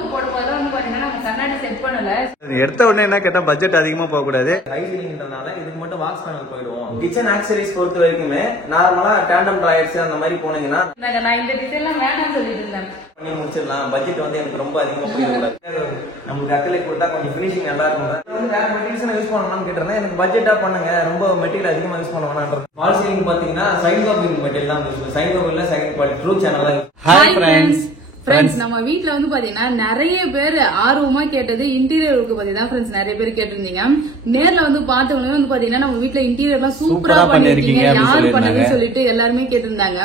Look போடும்போது வந்து பாத்தீங்கன்னா நம்ம கண்ணாடி செட் பண்ணல. எடுத்த உடனே என்ன கேட்டா பட்ஜெட் அதிகமா போக கூடாது. ஹை சீலிங்ன்றனால இதுக்கு மட்டும் வாக்ஸ் பேனல் போயிடுவோம். கிச்சன் ஆக்சசரிஸ் பொறுத்த வரைக்குமே நார்மலா டேண்டம் ட்ராயர்ஸ் அந்த மாதிரி போனீங்கன்னா நான் இந்த டிசைன்லாம் வேணாம்னு சொல்லிட்டு இருந்தேன். பண்ணி முடிச்சிடலாம். பட்ஜெட் வந்து எனக்கு ரொம்ப அதிகமா போயிடக்கூடாது. நமக்கு அக்கலை கொடுத்தா கொஞ்சம் ஃபினிஷிங் நல்லா இருக்கும். வந்து வேற மெட்டீரியல்ஸ் யூஸ் பண்ணலாம்னு கேட்டேன். எனக்கு பட்ஜெட்டா பண்ணுங்க, ரொம்ப மெட்டீரியல் அதிகமா யூஸ் பண்ண வேணாம்ன்றது. ஃபால் சீலிங் பாத்தீங்கன்னா சைன் காப்பிங் மெட்டீரியல் தான் யூஸ் பண்ணுவோம். சைன் காப்பிங்ல செகண்ட் குவாலிட்டி ட்ரூ சேனல் தான். ஹாய் ஃப்ரெண்ட்ஸ், நம்ம வீட்ல வந்து பாத்தீங்கன்னா நிறைய பேர் ஆர்வமா கேட்டது இன்டீரியர் ஒர்க் பத்தி தான் ஃப்ரெண்ட்ஸ். நிறைய பேர் கேட்டிருந்தீங்க. நேர்ல வந்து பார்த்தவங்களே வந்து பாத்தீங்கன்னா நம்ம வீட்ல இன்டீரியர் தான் சூப்பரா பண்ணிருக்கீங்க, யாரு பண்ணதுன்னு சொல்லிட்டு எல்லாருமே கேட்டிருந்தாங்க.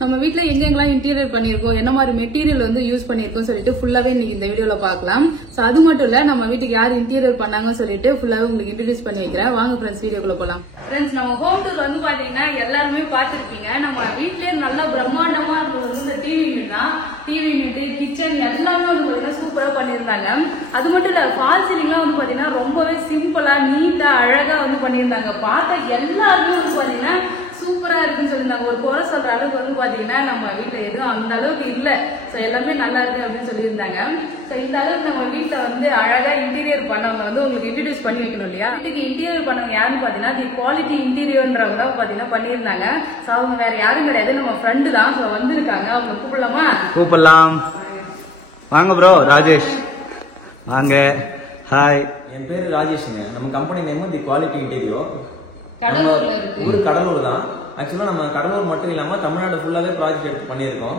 நம்ம வீட்ல எங்கெங்கெல்லாம் இன்டீரியர் பண்ணிருக்கோம், என்ன மாதிரி மெட்டீரியல் வந்து யூஸ் பண்ணிருக்கோம் சொல்லிட்டு ஃபுல்லாவே இன்னைக்கு இந்த வீடியோல பாக்கலாம். சோ அது மட்டும் இல்ல நம்ம வீட்டுக்கு யார் இன்டீரியர் பண்ணாங்கன்னு சொல்லிட்டு ஃபுல்லாவே உங்களுக்கு இன்ட்ரோடியூஸ் பண்ணி வைக்கிறேன். வாங்க ஃப்ரெண்ட்ஸ் வீடியோக்குள்ள போலாம். ஃப்ரெண்ட்ஸ், நம்ம ஹோம் டூர் வந்து பாத்தீங்கன்னா எல்லாருமே பாத்திருப்பீங்க. நம்ம வீட்லயே நல்லா பிரம்மாண்டமா இருக்கிறது இந்த டிவி யூனிட் தான். டிவி யூனிட், கிச்சன் எல்லாமே வந்து பாத்தீங்கன்னா சூப்பரா பண்ணிருந்தாங்க. அது மட்டும் இல்ல ஃபால் சீலிங்லாம் வந்து பாத்தீங்கன்னா ரொம்பவே சிம்பிளா நீட்டா அழகா வந்து பண்ணிருந்தாங்க. பார்த்தா எல்லாருமே வந்து பாத்தீங்கன்னா சூப்பரா இருக்குன்னு சொல்லியிருந்தாங்க. ஒரு குறை சொல்ற அளவுக்கு வந்து பாத்தீங்கன்னா நம்ம வீட்டுல எதுவும் அந்த அளவுக்கு இல்ல. சோ எல்லாமே நல்லா இருக்கு அப்படின்னு சொல்லியிருந்தாங்க. சோ இந்த அளவுக்கு நம்ம வீட்டுல வந்து அழகா இன்டீரியர் பண்ணவங்க வந்து உங்களுக்கு இன்ட்ரோடியூஸ் பண்ணி வைக்கணும் இல்லையா. வீட்டுக்கு இன்டீரியர் பண்ணவங்க யாருன்னு பாத்தீங்கன்னா தி குவாலிட்டி இன்டீரியர்ன்றவங்க தான் பாத்தீங்கன்னா பண்ணியிருந்தாங்க. சோ அவங்க வேற யாரும் கிடையாது, நம்ம ஃப்ரெண்டு தான். சோ வந்திருக்காங்க, அவங்க கூப்பிடலாமா? கூப்பிடலாம். வாங்க ப்ரோ. ராஜேஷ் வாங்க. ஹாய், என் பேரு ராஜேஷ்ங்க. நம்ம கம்பெனி நேம் தி குவாலிட்டி இன்டீரியர். நம்ம ஊரு கடலூர் தான். ஆக்சுவலா நம்ம கடலூர் மட்டும் இல்லாம தமிழ்நாடு ஃபுல்லாவே ப்ராஜெக்ட் எடுத்து பண்ணியிருக்கோம்.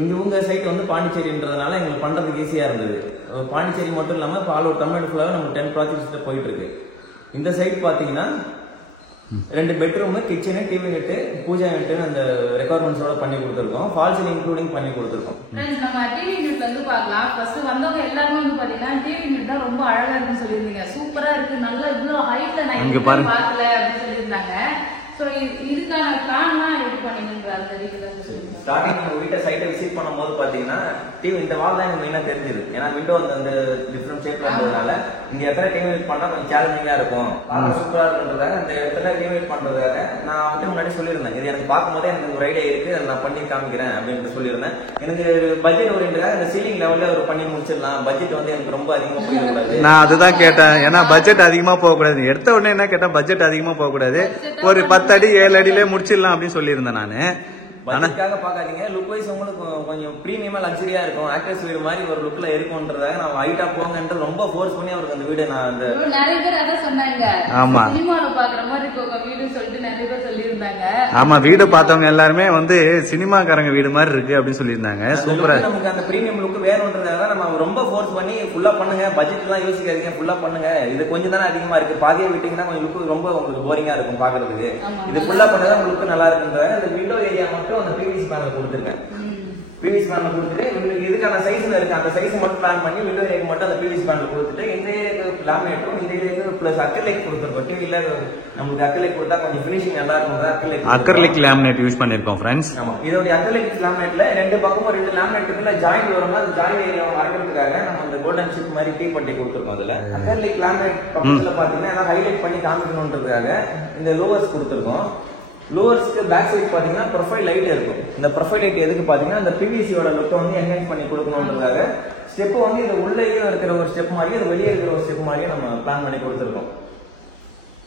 இங்க உங்க சைட் வந்து பாண்டிச்சேரின்றதுனால எங்களுக்கு பண்றதுக்கு ஈஸியா இருந்தது. பாண்டிச்சேரி மட்டும் இல்லாம ஆல் ஓவர் தமிழ்நாடு ஃபுல்லாவே நம்ம 10 ப்ராஜெக்ட்ஸ் போயிட்டு இருக்கு. இந்த சைட் பாத்தீங்கன்னா 2 bedroom, kitchen, TV unit, puja unit அந்த ரெக்குவயர்மெண்ட்ஸோட பண்ணி கொடுத்துருக்கோம். ஃபால் சீலிங் இன்க்ளூடிங் பண்ணி கொடுத்துருக்கோம். நம்ம டிவி யூனிட் வந்து பார்க்கலாம். ஃபர்ஸ்ட் வந்தவங்க எல்லாருமே வந்து பாத்தீங்கன்னா டிவி யூனிட் தான் ரொம்ப அழகா இருக்குன்னு சொல்லியிருந்தீங்க. சூப்பரா இருக்கு, நல்லா இவ்வளவு ஹைட்ல நான் இங்க பார்க்கல அப்படின்னு சொல்லியிருந்தாங்க. சோ இதுக்கான பிளான்லாம் எப்படி பண்ணீங்கன்றது ஸ்டார்டிங் நம்ம வீட்டை சைட்டை விசிட் பண்ணும்போது பாத்தீங்கன்னா டிவி இந்த வால் தான் மெயினா தெரிஞ்சுது. ஏன்னா விண்டோ அந்த டிஃபரெண்ட் ஷேப்ல இருந்ததுனால இங்க எத்தனை டிவி யூனிட் பண்ணா கொஞ்சம் சேலஞ்சிங்கா இருக்கும், சூப்பரா இருக்குன்றதாக அந்த இடத்துல டிவி யூனிட் பண்றதுக்காக நான் வந்து முன்னாடி சொல்லியிருந்தேன். இது எனக்கு பார்க்கும்போதே எனக்கு ஒரு ஐடியா இருக்கு, அதை நான் பண்ணி காமிக்கிறேன் அப்படின்னு சொல்லியிருந்தேன். எனக்கு பட்ஜெட் ஓரியன்டாக இந்த சீலிங் லெவல்ல ஒரு பண்ணி முடிச்சிடலாம். பட்ஜெட் வந்து எனக்கு ரொம்ப அதிகமா போயிடக்கூடாது. நான் அதுதான் கேட்டேன். ஏன்னா பட்ஜெட் அதிகமா போக கூடாது. எடுத்த உடனே என்ன கேட்டா பட்ஜெட் அதிகமா போக கூடாது, ஒரு 10 அடி 7 அடியிலே முடிச்சிடலாம் அப்படின்னு சொல்லியிருந்தேன் நானு. பட்ஜெட்காக பாக்காதீங்க, லுக் வைஸ் உங்களுக்கு கொஞ்சம் பிரீமியமா லக்ஸரியா இருக்கும், ஆக்டர்ஸ் வீடு மாதிரி ஒரு லுக்ல இருக்கும்ன்றதாக நான் ஹைட்டா போங்கன்றது ரொம்ப ஃபோர்ஸ் பண்ணி அவருக்கு அந்த வீடு நான் அந்த நிறைய பேர் அதான் சொன்னாங்க. ஆமா, சினிமால பாக்குற மாதிரி இருக்கும் வீடுன்னு சொல்லிட்டு நிறைய பேர் சொல்லியிருந்தாங்க. ஆமா, வீடு பார்த்தவங்க எல்லாருமே வந்து சினிமாக்காரங்க வீடு மாதிரி இருக்கு அப்படின்னு சொல்லியிருந்தாங்க. சூப்பரா நமக்கு அந்த பிரீமியம் லுக் வேணும்ன்றதாக நம்ம ரொம்ப ஃபோர்ஸ் பண்ணி ஃபுல்லா பண்ணுங்க, பட்ஜெட் எல்லாம் யோசிக்காதீங்க, ஃபுல்லா பண்ணுங்க. இது கொஞ்சம் தானே அதிகமா இருக்கு, பாதியா விட்டீங்கன்னா கொஞ்சம் லுக் ரொம்ப உங்களுக்கு போரிங்கா இருக்கும் பாக்குறதுக்கு. இது ஃபுல்லா பண்ணதான் உங்களுக்கு நல்லா இருக்குன்றதாக அந்த விண்டோ ஏரியா மட்டும் அந்த பிவிசி பேனல் கொடுத்துருக்கேன். பிவிசி பேனல் கொடுத்துட்டு இதுக்கான சைஸ்ல இருக்கு, அந்த சைஸ் மட்டும் பிளான் பண்ணி விண்டோ ஏரியா மட்டும் அந்த பிவிசி பேனல் கொடுத்துட்டு இந்த ஏரியாவுக்கு லேமினேட்டும் இந்த ஏரியாவுக்கு பிளஸ் அக்ரிலிக் கொடுத்துருக்கோம். டிவில நமக்கு அக்ரிலிக் கொடுத்தா கொஞ்சம் ஃபினிஷிங் நல்லா இருக்கும். அக்ரிலிக் லேமினேட் யூஸ் பண்ணிருக்கோம் ஃப்ரெண்ட்ஸ். ஆமா, இதோட அக்ரிலிக் லேமினேட்ல 2 பக்கமும் 2 லேமினேட்டுக்குள்ள ஜாயிண்ட் வரும்போது அந்த ஜாயிண்ட் ஏரியாவை மறைக்கிறதுக்காக நம்ம அந்த கோல்டன் ஷீட் மாதிரி டீ பட்டி கொடுத்துருக்கோம். அதுல அக்ரிலிக் லேமினேட் பக்கத்துல பாத்தீங்கன்னா ஹைலைட் பண்ணி காமிக்கணும்ன்றதுக்காக இந்த லோவர்ஸ் கொடுத்துருக்கோம். லோவர்ஸ்க்கு பேக் சைட் பாத்தீங்கன்னா ப்ரொஃபைல் லைட் இருக்கும். இந்த ப்ரொஃபைல் லைட் எதுக்கு பாத்தீங்கன்னா அந்த பிவிசியோட லுக்கை வந்து என்ஹான்ஸ் பண்ணி கொடுக்கணும்ன்றதுக்காக ஸ்டெப் வந்து இது உள்ளேயே இருக்கிற ஒரு ஸ்டெப் மாதிரி அது வெளியே இருக்கிற ஒரு ஸ்டெப் மாதிரியே நம்ம பிளான் பண்ணி கொடுத்துருக்கோம்.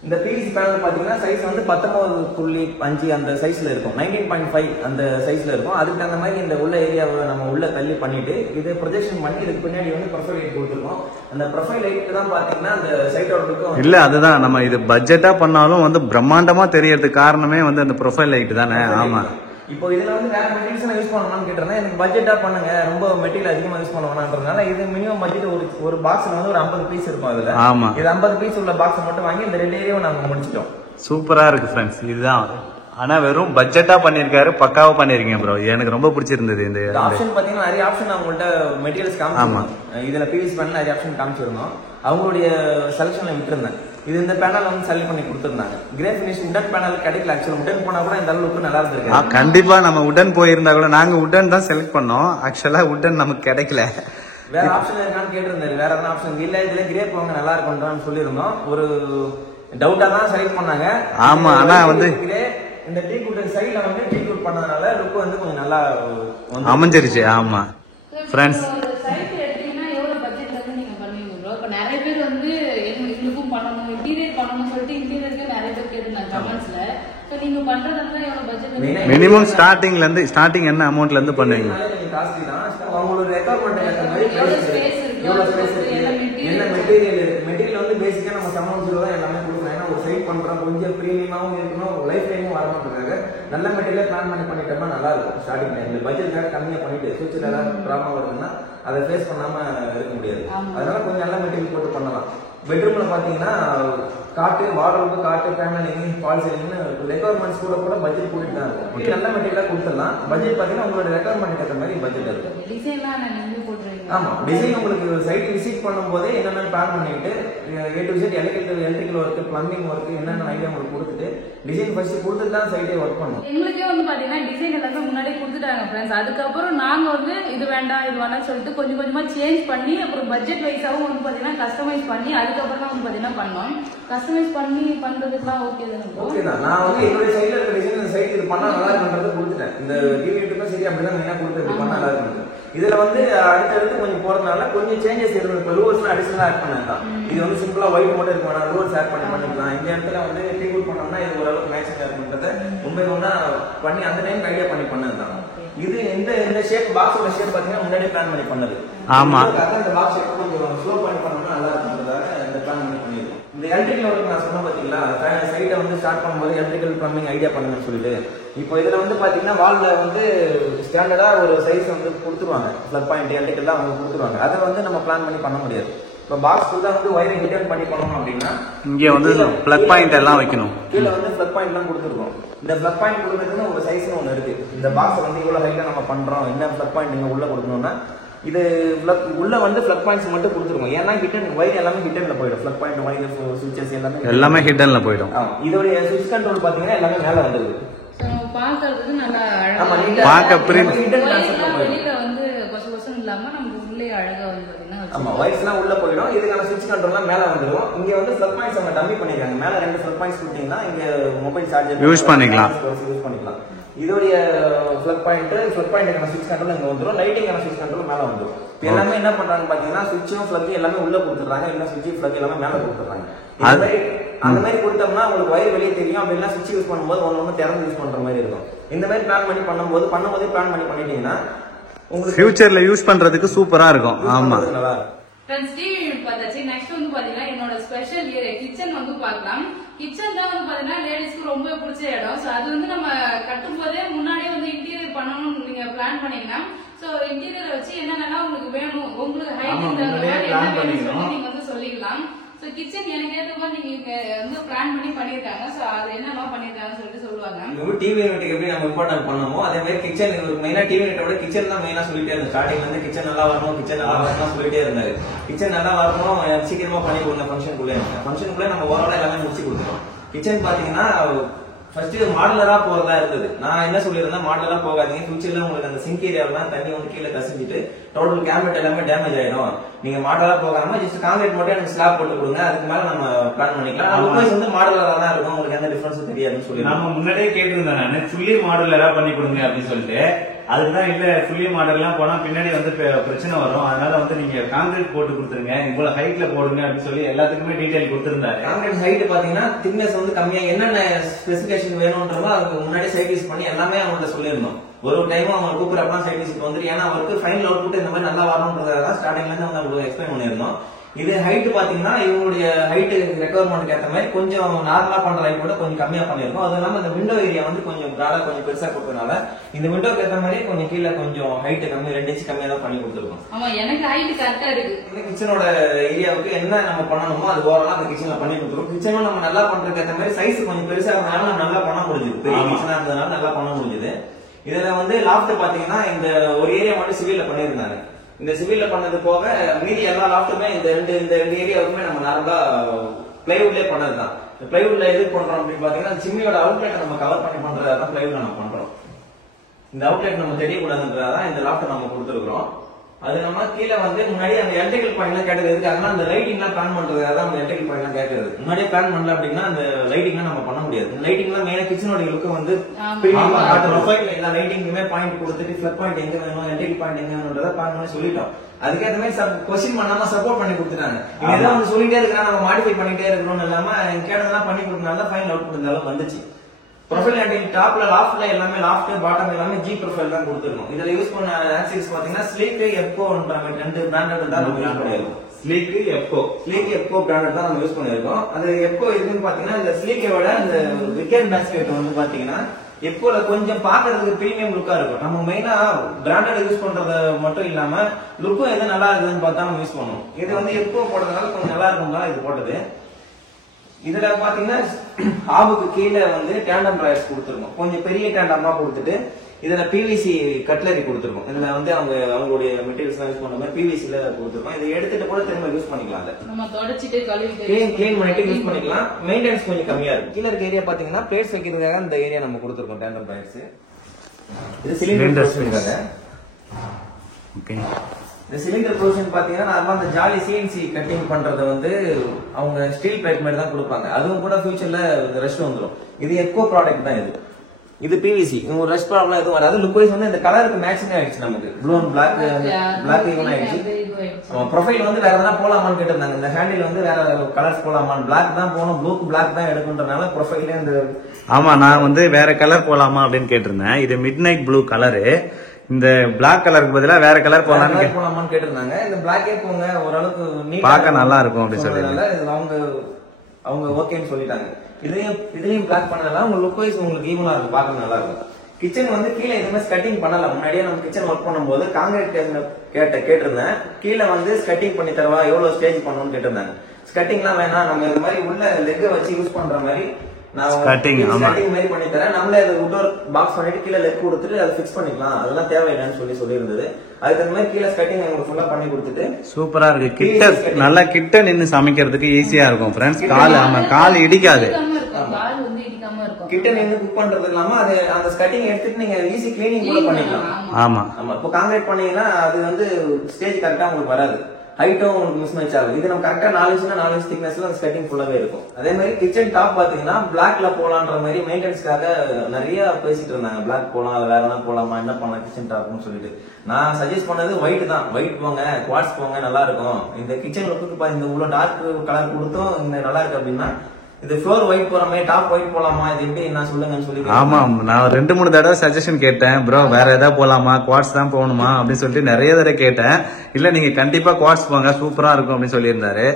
இந்த பிவிசி பேனல் பாத்தீங்கன்னா சைஸ் வந்து 19.5 அந்த சைஸ்ல இருக்கும், 19.5 அந்த சைஸ்ல இருக்கும். அதுக்கு தகுந்த மாதிரி இந்த உள்ள ஏரியாவை நம்ம உள்ள தள்ளி பண்ணிட்டு இதை ப்ரொஜெக்ஷன் பண்ணி இதுக்கு பின்னாடி வந்து ப்ரொஃபைல் லைட் கொடுத்துருக்கோம். அந்த ப்ரொஃபைல் லைட் தான் பாத்தீங்கன்னா அந்த சைட்டோட லுக்கும் இல்ல, அதுதான் நம்ம இது பட்ஜெட்டா பண்ணாலும் வந்து பிரம்மாண்டமா தெரியறதுக்கு காரணமே வந்து அந்த ப்ரொஃபைல் லைட் தானே. ஆமா, இப்போ இதுல வந்து வேற மெட்டீரியல்ஸ் யூஸ் பண்ணலாம்னு கேட்டேன்னா எனக்கு பட்ஜெட்டா பண்ணுங்க, ரொம்ப மெட்டீரியல் அதிகமா யூஸ் பண்ண வேணாம்ன்றதுனால இது மினிமம் பட்ஜெட் ஒரு பாக்ஸ்ல வந்து ஒரு 50 பீஸ் இருக்கும். அதுல ஆமா, இது 50 பீஸ் உள்ள பாக்ஸ் மட்டும் வாங்கி இந்த 2 ஏரியாவை நாங்க முடிச்சிட்டோம். சூப்பரா இருக்கு ஃப்ரெண்ட்ஸ். இதுதான், ஆனா வெறும் பட்ஜெட்டா பண்ணிருக்காரு, பக்காவா பண்ணிருக்கீங்க ப்ரோ. எனக்கு ரொம்ப பிடிச்சிருந்தது. இந்த ஆப்ஷன் பாத்தீங்கன்னா நிறைய ஆப்ஷன் அவங்கள்ட்ட மெட்டீரியல்ஸ் காமிச்சிருந்தோம். இதுல பிவிசி பேனல் நிறைய ஆப்ஷன் காமிச்சிருந்தோம். அவங்களுடைய செலக்ஷன்ல விட்டுருந்தேன். இது இந்த பேனல் வந்து செலக்ட் பண்ணி கொடுத்துருந்தாங்க. கிரே ஃபினிஷ் உடன் பேனல் கிடைக்கல. ஆக்சுவலா உடன் போனா கூட இந்த அளவுக்கு நல்லா இருந்திருக்கு. கண்டிப்பா நம்ம உடன் போயிருந்தா கூட நாங்க உடன் தான் செலக்ட் பண்ணோம். ஆக்சுவலா உடன் நமக்கு கிடைக்கல. வேற ஆப்ஷன் இருக்கான்னு கேட்டிருந்தாரு. வேற என்ன ஆப்ஷன் இல்ல, இதுல கிரே போங்க நல்லா இருக்கும்னு சொல்லியிருந்தோம். ஒரு டவுட்டா தான் செலக்ட் பண்ணாங்க. ஆமா, ஆனா வந்து இந்த டீ குட் சைடுல வந்து டீ குட் பண்ணதுனால லுக் வந்து கொஞ்சம் நல்லா அமைஞ்சிருச்சு. ஆமா ஃப்ரெண்ட்ஸ், நிறைய பேர் வந்து எங்களுக்கும் பண்ணணும் இன்டீரியர் பண்ணணும்னு சொல்லிட்டு இன்டீரியருக்கு நிறைய பேர் கேட்டிருந்தாங்க கமெண்ட்ஸ்ல. ஸோ நீங்க பண்றதுல எவ்வளவு பட்ஜெட்? மினிமம் ஸ்டார்டிங் என்ன அமௌண்ட்ல இருந்து பண்ணுவீங்க? காஸ்ட்லி தான். அவங்களோட ரெக்குவயர்மெண்ட் ஏற்ற மாதிரி எவ்வளவு ஸ்பேஸ் இருக்கு, என்ன மெட்டீரியல் இருக்கு. மெட்டீரியல் வந்து பேசிக்கா நம்ம சமௌண்ட்ல தான் எல்லாமே கொடுக்கணும். ஏன்னா ஒரு சைட் பண்றோம், கொஞ்சம் பிரீமியமாவும் இருக்கணும், லைஃப் டைமும் வரணும்ன்றதுக்காக நல்ல மெட்டீரியல் பிளான் பண்ணிட்டோம்னா நல்லா இருக்கும். ஸ்டார்டிங் டைம்ல பட்ஜெட் கம்மியா பண்ணிட்டு ஃபியூச்சர்ல ஏதாவது ப்ராப்ளம் வருதுன்னா அதை ஃபேஸ் பண்ணாம இருக்க முடியாது. அதனால கொஞ்சம் நல்ல மெட்டீரியல் போட்டு பண்ணலாம். பெட்ரூம்ல பாத்தீங்கன்னா காட்டு, வார்ட்ரோப், காட்டு, பேனலிங், ஃபால் சீலிங் ரெக்குவயர்மெண்ட்ஸ் கூட பட்ஜெட் கூட்டிட்டு தான் இருக்கும். நல்ல மெட்டீரியலா கொடுத்துடலாம். பட்ஜெட் பாத்தீங்கன்னா உங்களோட ரெக்குவயர்மெண்ட் ஏற்ற மாதிரி பட்ஜெட் இருக்கு. ஆமா, டிசைன் உங்களுக்கு சைட் விசிட் பண்ணும்போதே என்னென்ன பிளான் பண்ணிட்டு A to Z electrical work, plumbing work என்னென்ன ஐடியா உங்களுக்கு கொடுத்துட்டு டிசைன் ஃபர்ஸ்ட் கொடுத்துட்டு தான் சைட்டே ஒர்க் பண்ணும். எங்களுக்கே வந்து பாத்தீங்கன்னா டிசைன் எல்லாமே முன்னாடியே கொடுத்துட்டாங்க ஃப்ரெண்ட்ஸ். அதுக்கப்புறம் நாங்க வந்து இது வேண்டாம் இது வேண்டாம் சொல்லிட்டு கொஞ்சம் கொஞ்சமா சேஞ்ச் பண்ணி அப்புறம் பட்ஜெட் வைஸாவும் வந்து பாத்தீங்கன்னா கஸ்டமைஸ் பண்ணி அதுக்கப்புறம் தான் வந்து பாத்தீங்கன்னா பண்ணோம். கஸ்டமைஸ் பண்ணி பண்றதுக்குலாம் ஓகே தான். நான் வந்து என்னுடைய சைட்ல இருக்க டிசைன் இந்த சைட் இது பண்ணா நல்லா இருக்குன்றது கொடுத்துட்டேன். இந்த டிவிட்டுக்கும் சரி அப்படிதான் மெயினா கொடுத்து இது பண்ணா நல்லா இருக்கும். இதுல வந்து அடுத்தடுத்து கொஞ்சம் போறதுனால கொஞ்சம் சேஞ்சஸ் இருக்கும். இப்போ லூவர்ஸ்லாம் அடிஷனலா ஆட் பண்ணலாம். இது வந்து சிம்பிளா ஒயிட் மட்டும் இருக்கும், வேணா லூவர்ஸ் ஆட் பண்ணிக்கலாம். இந்த இடத்துல வந்து டீகுல் பண்ணோம்னா இது ஓரளவுக்கு மேட்சிங்கா இருக்குன்றத மும்பை ஒன்னா பண்ணி அந்த டைம் ஐடியா பண்ணி பண்ணதுதான். இது இந்த ஷேப் பாக்ஸோட ஷேப் பாத்தீங்கன்னா முன்னாடியே பிளான் பண்ணி பண்ணது. ஆமா, இந்த பாக்ஸ் ஷேப் கொஞ்சம் ஸ்லோ பண்ணி பண்ணோம்னா நல்லா இருக்குன்றதால இந்த பிளான் பண்ணி பண்ணிருக்கோம். இந்த எலக்ட்ரிக்கல் ஒர்க் நான் சொன்ன பாத்தீங்களா, சைட்டை வந்து ஸ்டார்ட் பண்ணும்போது எலக்ட்ரிக்கல் பிளம்பிங் ஐடியா பண்ணுங்கன்னு சொல்லிட்டு இப்போ இதுல வந்து பாத்தீங்கன்னா வால்ல வந்து ஸ்டாண்டர்டா ஒரு சைஸ் வந்து கொடுத்துருவாங்க. பிளக் பாயிண்ட் எலக்ட்ரிக்கல் அவங்க கொடுத்துருவாங்க. அதை வந்து நம்ம பிளான் பண்ணி பண்ண முடியாது. இப்போ பாக்ஸ் தான் வந்து வயரிங் ரிட்டர்ன் பண்ணி பண்ணணும் அப்படின்னா இங்க வந்து பிளக் பாயிண்ட் எல்லாம் வைக்கணும். கீழே வந்து பிளக் பாயிண்ட் எல்லாம் கொடுத்துருக்கோம். இந்த பிளக் பாயிண்ட் கொடுக்கறதுன்னு ஒரு சைஸ்னு ஒன்று இருக்கு. இந்த பாக்ஸ் வந்து இவ்வளவு ஹைட்ல நம்ம பண்றோம், என்ன பிளக் பாயிண்ட் நீங்க உள்ள கொடுக்கணும்னா இது உள்ள வந்து பிளக் பாயிண்ட்ஸ் மட்டும் கொடுத்துருவோம். ஏன்னா ஹிட்டன் வயர் எல்லாமே ஹிட்டன்ல போயிடும். பிளக் பாயிண்ட் வயர் சுவிட்சஸ் எல்லாமே ஹிட்டன்ல போயிடும். இதோடைய சுவிட்ச் கண்ட்ரோல் பாத்தீங்கன்னா எல்லாமே மேல வந்துருது. பாக்குறதுக்கு நல்லா வெளியில வந்து கொசு இல்லாம நம்ம உள்ளே அழகா வந்து ஆமா வயர்ஸ் எல்லாம் உள்ள போயிடும். இதுக்கான சுவிட்ச் கண்ட்ரோல்லாம் மேல வந்துடும். இங்க வந்து பிளக் பாயிண்ட்ஸ் அவங்க டம்மி பண்ணிருக்காங்க. மேல 2 பிளக் பாயிண்ட்ஸ் கொடுத்தீங்கன்னா இங்க மொபைல் சார்ஜர் யூஸ் பண்ணிக்கலாம். இதோடைய பிளக் பாயிண்ட்டுக்கான சுவிட்ச் கண்ட்ரோல் இங்க வந்துடும். லைட்டிங்கான சுவிட்ச் கண்ட்ரோல் மேல வந்துடும். எல்லாமே என்ன பண்றாங்க பாத்தீங்கன்னா சுவிட்சும் பிளக் எல்லாமே உள்ள கொடுத்துறாங்க. இல்ல சுவிட்ச் பிளக் எல்லாமே மேல கொடுத்துறாங்க. அந்த மாதிரி கொடுத்தோம்னா உங்களுக்கு வயர் வெளியே தெரியும். அப்படின்னா சுவிட்ச் யூஸ் பண்ணும்போது ஒன்னு திறந்து யூஸ் பண்ற மாதிரி இருக்கும். இந்த மாதிரி பிளான் பண்ணி பண்ணும்போதே பிளான் பண்ணி பண்ணிட்டீங்கன்னா உங்களுக்கு ஃபியூச்சர்ல யூஸ் பண்றதுக்கு சூப்பரா இருக்கும். ஆமா ஃப்ரெண்ட்ஸ், டிவி யூனிட் பார்த்தாச்சு. நெக்ஸ்ட் வந்து பாத்தீங்கன்னா என்னோட ஸ்பெஷல் ஏரியா கிச்சன் வந்து பார்க்கலாம். கிச்சன் தான் வந்து பாத்தீங்கன்னா லேடிஸ்க்கு ரொம்ப பிடிச்ச இடம். சோ அது வந்து நம்ம கட்டும் போதே முன்னாடியே வந்து இன்டீரியர் பண்ணணும்னு நீங்க பிளான் பண்ணீங்கன்னா சோ இன்டீரியர் வச்சு என்னென்னலாம் உங்களுக்கு வேணும், உங்களுக்கு ஹைட் நீங்க வந்து சொல்லிக்கலாம். சோ கிச்சன் எனக்கு ஏற்ற மாதிரி நீங்க வந்து பிளான் பண்ணி பண்ணிருக்காங்க. சோ அது என்னெல்லாம் பண்ணிருக்காங்கன்னு சொல்லிட்டு சொல்லுவாங்க. டிவி யூனிட் எப்படி நம்ம இம்பார்ட்டன்ட் பண்ணணுமோ அதே மாதிரி கிச்சன் மெயினா டிவி யூனிட்டோட கிச்சன் தான் மெயினா சொல்லிட்டே இருந்தாரு. ஸ்டார்டிங்ல இருந்து கிச்சன் நல்லா வரணும், கிச்சன் நல்லா வரணும் சொல்லிட்டே இருந்தாரு. கிச்சன் நல்லா வரணும், சீக்கிரமா பண்ணி கொடுங்க ஃபங்க்ஷனுக்குள்ள நம்ம ஓவராலா எல்லாமே முடிச்சு கொடுத்துருவோம். கிச்சன் பாத்தீங்கன்னா ஃபர்ஸ்ட் மாடலரா போறதா இருந்தது. நான் என்ன சொல்லியிருந்தேன், மாடலரா போகாதீங்க, ஃபியூச்சர்ல உங்களுக்கு அந்த சிங்க் ஏரியாலாம் தண்ணி வந்து கீழே கசிஞ்சிட்டு டோட்டல் கேபினட் எல்லாமே டேமேஜ் ஆயிடும். நீங்க மாடலரா போகாம ஜஸ்ட் கான்கிரீட் மட்டும் எனக்கு ஸ்லாப் போட்டு கொடுங்க, அதுக்கு மேல நம்ம பிளான் பண்ணிக்கலாம். லுக்வைஸ் வந்து மாடலரா தான் இருக்கும், உங்களுக்கு எந்த டிஃபரன்ஸும் தெரியாதுன்னு சொல்லி நம்ம முன்னாடியே கேட்டிருந்தேன். நான் ஃபுல்லி மாடலரா பண்ணி கொடுங்க அப்படின்னு சொல்லிட்டு. அதுக்குதான் இல்ல ஃபுல்லி மாடல்லாம் போனா பின்னாடி வந்து பிரச்சனை வரும், அதனால வந்து நீங்க கான்கிரீட் போட்டு கொடுத்துருங்க, இவ்வளவு ஹைட்ல போடுங்க அப்படின்னு சொல்லி எல்லாத்துக்குமே டீடைல் கொடுத்திருந்தாரு. கான்கிரீட் ஹைட் பாத்தீங்கன்னா திக்னஸ் வந்து கம்மியா என்னென்ன ஸ்பெசிபிகேஷன் வேணும்ன்றதோ அதுக்கு முன்னாடி சைட் யூஸ் பண்ணி எல்லாமே அவங்கள்ட்ட சொல்லிருந்தோம். ஒரு டைம் அவங்க கூப்பிடறப்ப சைட் யூஸ் வந்துட்டு ஏன்னா அவருக்கு ஃபைனல் அவுட்புட் இந்த மாதிரி நல்லா வரணும்ன்றதாக ஸ்டார்டிங்ல இருந்து வந்து அவங்களுக்கு எக்ஸ்பிளைன் பண்ணியிருந்தோம். இது ஹைட் பாத்தீங்கன்னா இவங்களுடைய ஹைட் ரெக்குவயர்மெண்ட் ஏற்ற மாதிரி கொஞ்சம் நார்மலா பண்ற ஹைட் கூட கொஞ்சம் கம்மியா பண்ணிருக்கோம். அது இல்லாம இந்த விண்டோ ஏரியா வந்து கொஞ்சம் பிராடா கொஞ்சம் பெருசா கொடுத்ததுனால இந்த விண்டோக்கு ஏற்ற மாதிரி கொஞ்சம் கீழே கொஞ்சம் ஹைட் கம்மி 2 இன்ச் கம்மியா தான் பண்ணி கொடுத்துருக்கோம். ஆமா, எனக்கு ஹைட் கரெக்டா இருக்கு. இந்த கிச்சனோட ஏரியாவுக்கு என்ன நம்ம பண்ணணுமோ அது ஓவராலா அந்த கிச்சன்ல பண்ணி கொடுத்துருவோம். கிச்சனும் நம்ம நல்லா பண்றதுக்கு ஏற்ற மாதிரி சைஸ் கொஞ்சம் பெருசா இருந்தாலும் நம்ம நல்லா பண்ண முடிஞ்சது. பெரிய கிச்சனா இருந்ததுனால நல்லா பண்ண முடிஞ்சது. இதுல வந்து லாஃப்ட் பாத்தீங்கன்னா இந்த ஒரு ஏரியா மட்டும் சிவில்ல பண்ணியிருந்தாங்க. இந்த சிவில்ல பண்ணது போக மீதி எல்லா லாஃப்ட்டுமே இந்த ரெண்டு ஏரியாவுக்குமே நம்ம நார்மலா பிளைவுட்லயே பண்ணதுதான். பிளைவுட்ல எது பண்றோம் அப்படின்னு பாத்தீங்கன்னா சிம்மியோட அவுட்லெட் நம்ம கவர் பண்ணி பண்றதான் பிளைவுட்ல நம்ம பண்றோம். இந்த அவுட்லெட் நம்ம தெரியக்கூடாதுன்றதான் இந்த லாஃப்ட் நம்ம கொடுத்துருக்கோம். அது நம்ம கீழே வந்து முன்னாடி அந்த எலக்ட்ரிக்கல் பாயிண்ட் எல்லாம் கேட்டது எதுக்காகனா அந்த லைட்டிங் எல்லாம் பிளான் பண்றது அதான் அந்த எலக்ட்ரிக்கல் பாயிண்ட் எல்லாம் கேட்கறது. முன்னாடியே பிளான் பண்ணல அப்படின்னா அந்த லைட்டிங் எல்லாம் நம்ம பண்ண முடியாது. லைட்டிங் எல்லாம் மெயினா கிச்சனோட லுக்கு வந்து ப்ரொஃபைல் எல்லா லைட்டிங்குமே பாயிண்ட் கொடுத்துட்டு பிளக் பாயிண்ட் எங்க வேணும் எலக்ட்ரிக்கல் பாயிண்ட் எங்க வேணும்ன்றத பிளான் பண்ணி சொல்லிட்டோம். அதுக்கேற்ற மாதிரி கொஸ்டின் பண்ணாம சப்போர்ட் பண்ணி கொடுத்துட்டாங்க. இங்க ஏதாவது வந்து சொல்லிட்டே இருக்கா நம்ம மாடிஃபை பண்ணிட்டே இருக்கணும்னு இல்லாம கேட்டதெல்லாம் பண்ணி கொடுத்தனால ஃபைனல் அவுட் கொடுத்தாலும் வந்துச்சு. ப்ரொஃபைல் அண்ட் டாப்ல லாஃப்ட்ல எல்லாமே லாஃப்ட் பாட்டம் எல்லாமே ஜி ப்ரொஃபைல் தான் கொடுத்துருக்கோம். இதுல யூஸ் பண்ண ஆக்சரிஸ் பாத்தீங்கன்னா ஸ்லீக் எப்கோன்ற மாதிரி 2 பிராண்டட் தான் நம்ம யூஸ் பண்ணிருக்கோம். ஸ்லீக் எப்கோ பிராண்டட் தான் நம்ம யூஸ் பண்ணிருக்கோம். அது எப்கோ இருக்குன்னு பாத்தீங்கன்னா இந்த ஸ்லீக்கோட இந்த விக்கெட் பேஸ்கெட் வந்து பாத்தீங்கன்னா எப்கோல கொஞ்சம் பாக்குறதுக்கு பிரீமியம் லுக்கா இருக்கும். நம்ம மெயினா பிராண்டட் யூஸ் பண்றது மட்டும் இல்லாம லுக்கும் எது நல்லா இருக்குதுன்னு பார்த்தா நம்ம யூஸ் பண்ணுவோம். இது வந்து எப்கோ போடுறதுனால கொஞ்சம் நல்லா இருக்கும் தான் இது போட்டது. இதுல பாத்தீங்கன்னா ஹாபுக்கு கீழே வந்து டேண்டம் ட்ராயர்ஸ் கொடுத்துருக்கோம். கொஞ்சம் பெரிய டேண்டமா கொடுத்துட்டு இதுல பிவிசி கட்லரி கொடுத்துருக்கோம். இதுல வந்து அவங்களுடைய மெட்டீரியல்ஸ் யூஸ் பண்ண மாதிரி பிவிசில கொடுத்துருக்கோம். இதை எடுத்துட்டு கூட திரும்ப யூஸ் பண்ணிக்கலாம். நம்ம தொடச்சிட்டு கழுவிட்டு கிளீன் பண்ணிட்டு யூஸ் பண்ணிக்கலாம். மெயின்டெனன்ஸ் கொஞ்சம் கம்மியா இருக்கும். கீழ இருக்க ஏரியா பாத்தீங்கன்னா பிளேட்ஸ் வைக்கிறதுக்காக இந்த ஏரியா நம்ம கொடுத்துருக்கோம் டேண்டம் ட்ராயர்ஸ். இது சிலிண்டர் வைக்கிறதுக்காக. ஓகே. இந்த சிலிண்டர் ப்ரொவிஷன் பாத்தீங்கன்னா நார்மலா அந்த ஜாலி சிஎன்சி கட்டிங் பண்றது வந்து அவங்க ஸ்டீல் பிளேட் மாதிரி தான் கொடுப்பாங்க. அதுவும் கூட ஃபியூச்சர்ல ரெஸ்ட் வந்துடும். இது எக்கோ ப்ராடக்ட் தான் இது பிவிசி. ஒரு ரெஸ்ட் ப்ராப்ளம் எதுவும் வராது. லுக் வைஸ் வந்து இந்த கலருக்கு மேட்சிங் ஆயிடுச்சு. நமக்கு ப்ளூ அண்ட் பிளாக் ஈவன் ஆயிடுச்சு. ப்ரொஃபைல் வந்து வேற எதனா போலாமான்னு கேட்டிருந்தாங்க. இந்த ஹேண்டில் வந்து வேற கலர்ஸ் போலாமான்னு. பிளாக் தான் போகணும், ப்ளூக்கு பிளாக் தான் எடுக்குன்றனால ப்ரொஃபைலே இந்த ஆமா நான் வந்து வேற கலர் போலாமா அப்படின்னு கேட்டிருந்தேன். இது மிட் நைட் ப்ளூ கலரு. இந்த பிளாக் கலருக்கு பதிலா வேற கலர் போலாமான்னு கேட்டிருந்தாங்க. இந்த பிளாக்கே போங்க, ஓரளவுக்கு பார்க்க நல்லா இருக்கும் அப்படின்னு சொல்லி அவங்க ஓகேன்னு சொல்லிட்டாங்க. இதுலயும் பிளாக் பண்ணலாம். உங்க லுக் வைஸ் உங்களுக்கு ஈவனா இருக்கும், பார்க்க நல்லா இருக்கும். கிச்சன் வந்து கீழே எதுவுமே ஸ்கட்டிங் பண்ணல. முன்னாடியே நம்ம கிச்சன் ஒர்க் பண்ணும்போது காங்கிரீட் கேட்டிருந்தேன். கீழே வந்து ஸ்கட்டிங் பண்ணி தரவா, எவ்வளவு ஸ்டேஜ் பண்ணணும்னு கேட்டிருந்தாங்க. ஸ்கட்டிங்லாம் வேணாம், நம்ம இந்த மாதிரி உள்ள லெக்க வச்சு யூஸ் பண்ற மாதிரி ஸ்கட்டிங் மாதிரி பண்ணி தரேன். நம்மளே அது உட்டோர் பாக்ஸ் பண்ணிட்டு கீழே லெக் கொடுத்துட்டு அதை பிக்ஸ் பண்ணிக்கலாம், அதெல்லாம் தேவையில்லைன்னு சொல்லி இருந்தது. அதுக்கு அந்த மாதிரி கீழே ஸ்கட்டிங் உங்களுக்கு ஃபுல்லா பண்ணி கொடுத்துட்டு சூப்பரா இருக்கு. கிட்ட நல்லா கிட்ட நின்னு சமைக்கிறதுக்கு ஈஸியா இருக்கும் ஃப்ரெண்ட்ஸ். கால் இடிக்காது. கிட்ட நின்று குக் பண்றது இல்லாம அது அந்த ஸ்கட்டிங் எடுத்துட்டு நீங்க ஈஸி கிளீனிங் கூட பண்ணிக்கலாம். ஆமா ஆமா. இப்போ காங்கிரீட் பண்ணீங்கன்னா அது வந்து ஸ்டேஜ் கரெக்டா உங்களுக்கு வராது, ஹைட்டும் உங்களுக்கு மிஸ் மேட்ச் ஆகும். இது நம்ம கரெக்டா 4 இன்ச் 4 இன்ச் திக்னஸ்ல அந்த ஸ்கட்டிங் ஃபுல்லாவே இருக்கும். அதே மாதிரி கிச்சன் டாப் பாத்தீங்கன்னா பிளாக்ல போலான்ற மாதிரி மெயின்டெனன்ஸ்க்காக நிறைய பேசிட்டு இருந்தாங்க. பிளாக் போலாம், வேற என்ன போலாமா, என்ன பண்ணலாம் கிச்சன் டாப்னு சொல்லிட்டு நான் சஜஸ்ட் பண்ணது ஒயிட் தான். ஒயிட் போங்க, குவாட்ஸ் போங்க, நல்லா இருக்கும். இந்த கிச்சன் லுக்கு இந்த உள்ள டார்க் கலர் கொடுத்தும் இந்த நல்லா இருக்கு அப்படின்னா இது ஃப்ளோர் ஒயிட் போறமே, டாப் ஒயிட் போலாமா, இது எப்படி என்ன சொல்லுங்கன்னு சொல்லி. ஆமா நான் 2-3 தடவை சஜஷன் கேட்டேன். ப்ரோ வேற ஏதாவது போலாமா, குவாட்ஸ் தான் போகணுமா அப்படின்னு சொல்லிட்டு நிறைய தடவை கேட்டேன். இல்ல நீங்க கண்டிப்பா குவாட்ஸ் போங்க, சூப்பரா இருக்கும் அப்படின்னு சொல்லியிருந்தாரு.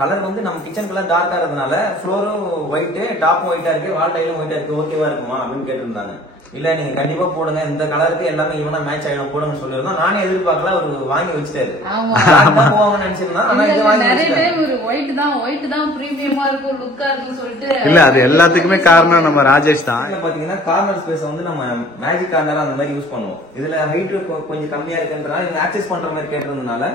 கலர் வந்து நம்ம கிச்சன் கலர் டார்க்கா இருந்தனால ஃப்ளோரும் ஒயிட், டாப்பும் ஒயிட்டா இருக்கு, வால் டைலும் ஒயிட்டா இருக்கு, ஓகேவா இருக்குமா அப்படின்னு கேட்டிருந்தாங்க. இல்ல நீங்க கண்டிப்பா போடுங்க, இந்த கலருக்கு எல்லாமே ஈவனா மேட்ச் ஆயிடும் போடுங்க சொல்லிருந்தோம். நானே எதிர்பார்க்கல, ஒரு வாங்கி வச்சுட்டாரு. போவாங்கன்னு நினைச்சிருந்தேன். ஆனா இது ஒயிட் தான் பிரீமியமா இருக்கும், லுக்கா இருக்கும் சொல்லிட்டு. இல்ல அது எல்லாத்துக்குமே காரணம் நம்ம ராஜேஷ் தான். பாத்தீங்கன்னா கார்னர் ஸ்பேஸ் வந்து நம்ம மேஜிக் கார்னர் அந்த மாதிரி யூஸ் பண்ணுவோம். இதுல ஹைட் கொஞ்சம் கம்மியா இருக்குன்றனால இவங்க ஆக்சஸ் பண்ற மாதிரி கேட்டிருந்தனால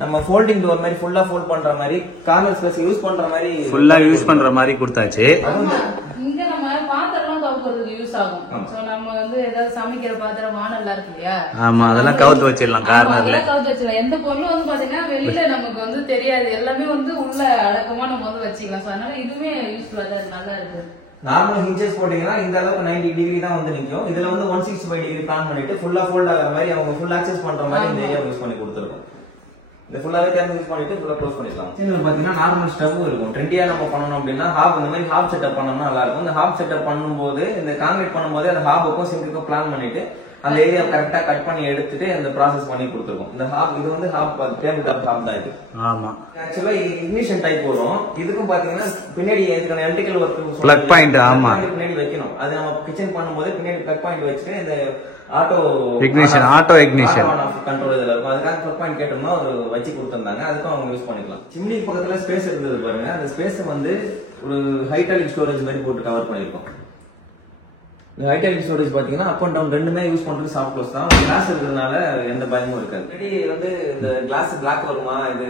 நம்ம ஃபோல்டிங் டோர் மாதிரி ஃபுல்லா ஃபோல்ட் பண்ற மாதிரி கார்னர் ஸ்பேஸ் யூஸ் பண்ற மாதிரி ஃபுல்லா யூஸ் பண்ற மாதிரி கொடுத்தாச்சு. இங்க நம்ம பாத்திரம் கவுக்கிறதுக்கு யூஸ் ஆகும். சோ நம்ம வந்து ஏதாவது சமைக்கிற பாத்திரம் வானல்ல இருக்கு இல்லையா, ஆமா அதெல்லாம் கவுத்து வச்சிடலாம். கார்னர்ல கவுத்து வச்சிடலாம். எந்த பொருளும் வந்து பாத்தீங்கன்னா வெளியில நமக்கு வந்து தெரியாது, எல்லாமே வந்து உள்ள அடக்கமா நம்ம வந்து வச்சுக்கலாம். சோ அதனால இதுவே யூஸ்ஃபுல்லா தான், நல்லா இருக்கு. நார்மல் ஹிஞ்சஸ் போட்டீங்கன்னா இந்த அளவுக்கு 90 டிகிரி தான் வந்து நிக்கும். இதுல வந்து 165 டிகிரி பிளான் பண்ணிட்டு ஃபுல்லா ஃபோல்ட் ஆகிற மாதிரி அவங்க ஃபுல் ஆக்சஸ் பண்ற மாதிரி இந்த ஏரியா யூஸ் பண்ணி கொடுத்துருக்கோம். இந்த ஃபுல்லாவே கேன் யூஸ் பண்ணிட்டு ஃபுல்லா க்ளோஸ் பண்ணிடலாம். இதுல பாத்தீங்கன்னா நார்மல் ஸ்டவ் இருக்கும். ட்ரெண்டியா நம்ம பண்ணணும் அப்படின்னா ஹாப் இந்த மாதிரி ஹாப் செட்டப் பண்ணோம்னா நல்லா இருக்கும். இந்த ஹாப் செட்டப் பண்ணும்போது இந்த காங்கிரீட் பண்ணும்போது அந்த ஹாபுக்கும் சிங்குக்கும் பிளான் பண்ணிட்டு அந்த ஏரியா கரெக்டா கட் பண்ணி எடுத்துட்டு அந்த ப்ராசஸ் பண்ணி கொடுத்துருக்கோம். இந்த ஹாப் இது வந்து ஹாப் டேபிள் டாப் ஹாப் தான் இது. ஆமா ஆக்சுவலா இக்னிஷன் டைப் வரும். இதுக்கும் பாத்தீங்கன்னா பின்னாடி இதுக்கான எலக்ட்ரிக்கல் ஒர்க் பிளக் பாயிண்ட் ஆமா பின்னாடி வைக்கணும். அது நம்ம கிச்சன் பண்ணும்போது பின்னாடி பிளக் பாயிண்ட் வச்சுட்டு இந்த ஆட்டோ இக்னிஷன் கண்ட்ரோல் இதுல இருக்கும். அதுக்காக பிளக் பாயிண்ட் கேட்டோம்னா ஒரு வச்சு கொடுத்திருந்தாங்க. அதுக்கும் அவங்க யூஸ் பண்ணிக்கலாம். சிம்னி பக்கத்துல ஸ்பேஸ் இருந்தது பாருங்க. அந்த ஸ்பேஸ் வந்து ஒரு ஹைட்ராலிக் ஸ்டோரேஜ் மாதிரி போட்டு கவர் பண்ணிருக்கோம். ஹைட்ராலிக் ஸ்டோரேஜ் பாத்தீங்கன்னா அப் அண்ட் டவுன் ரெண்டுமே யூஸ் பண்றது சாஃப்ட் க்ளோஸ் தான். கிளாஸ் இருக்கிறதுனால எந்த பயமும் இருக்காது. ஆல்ரெடி வந்து இந்த கிளாஸ் பிளாக் வருமா, இது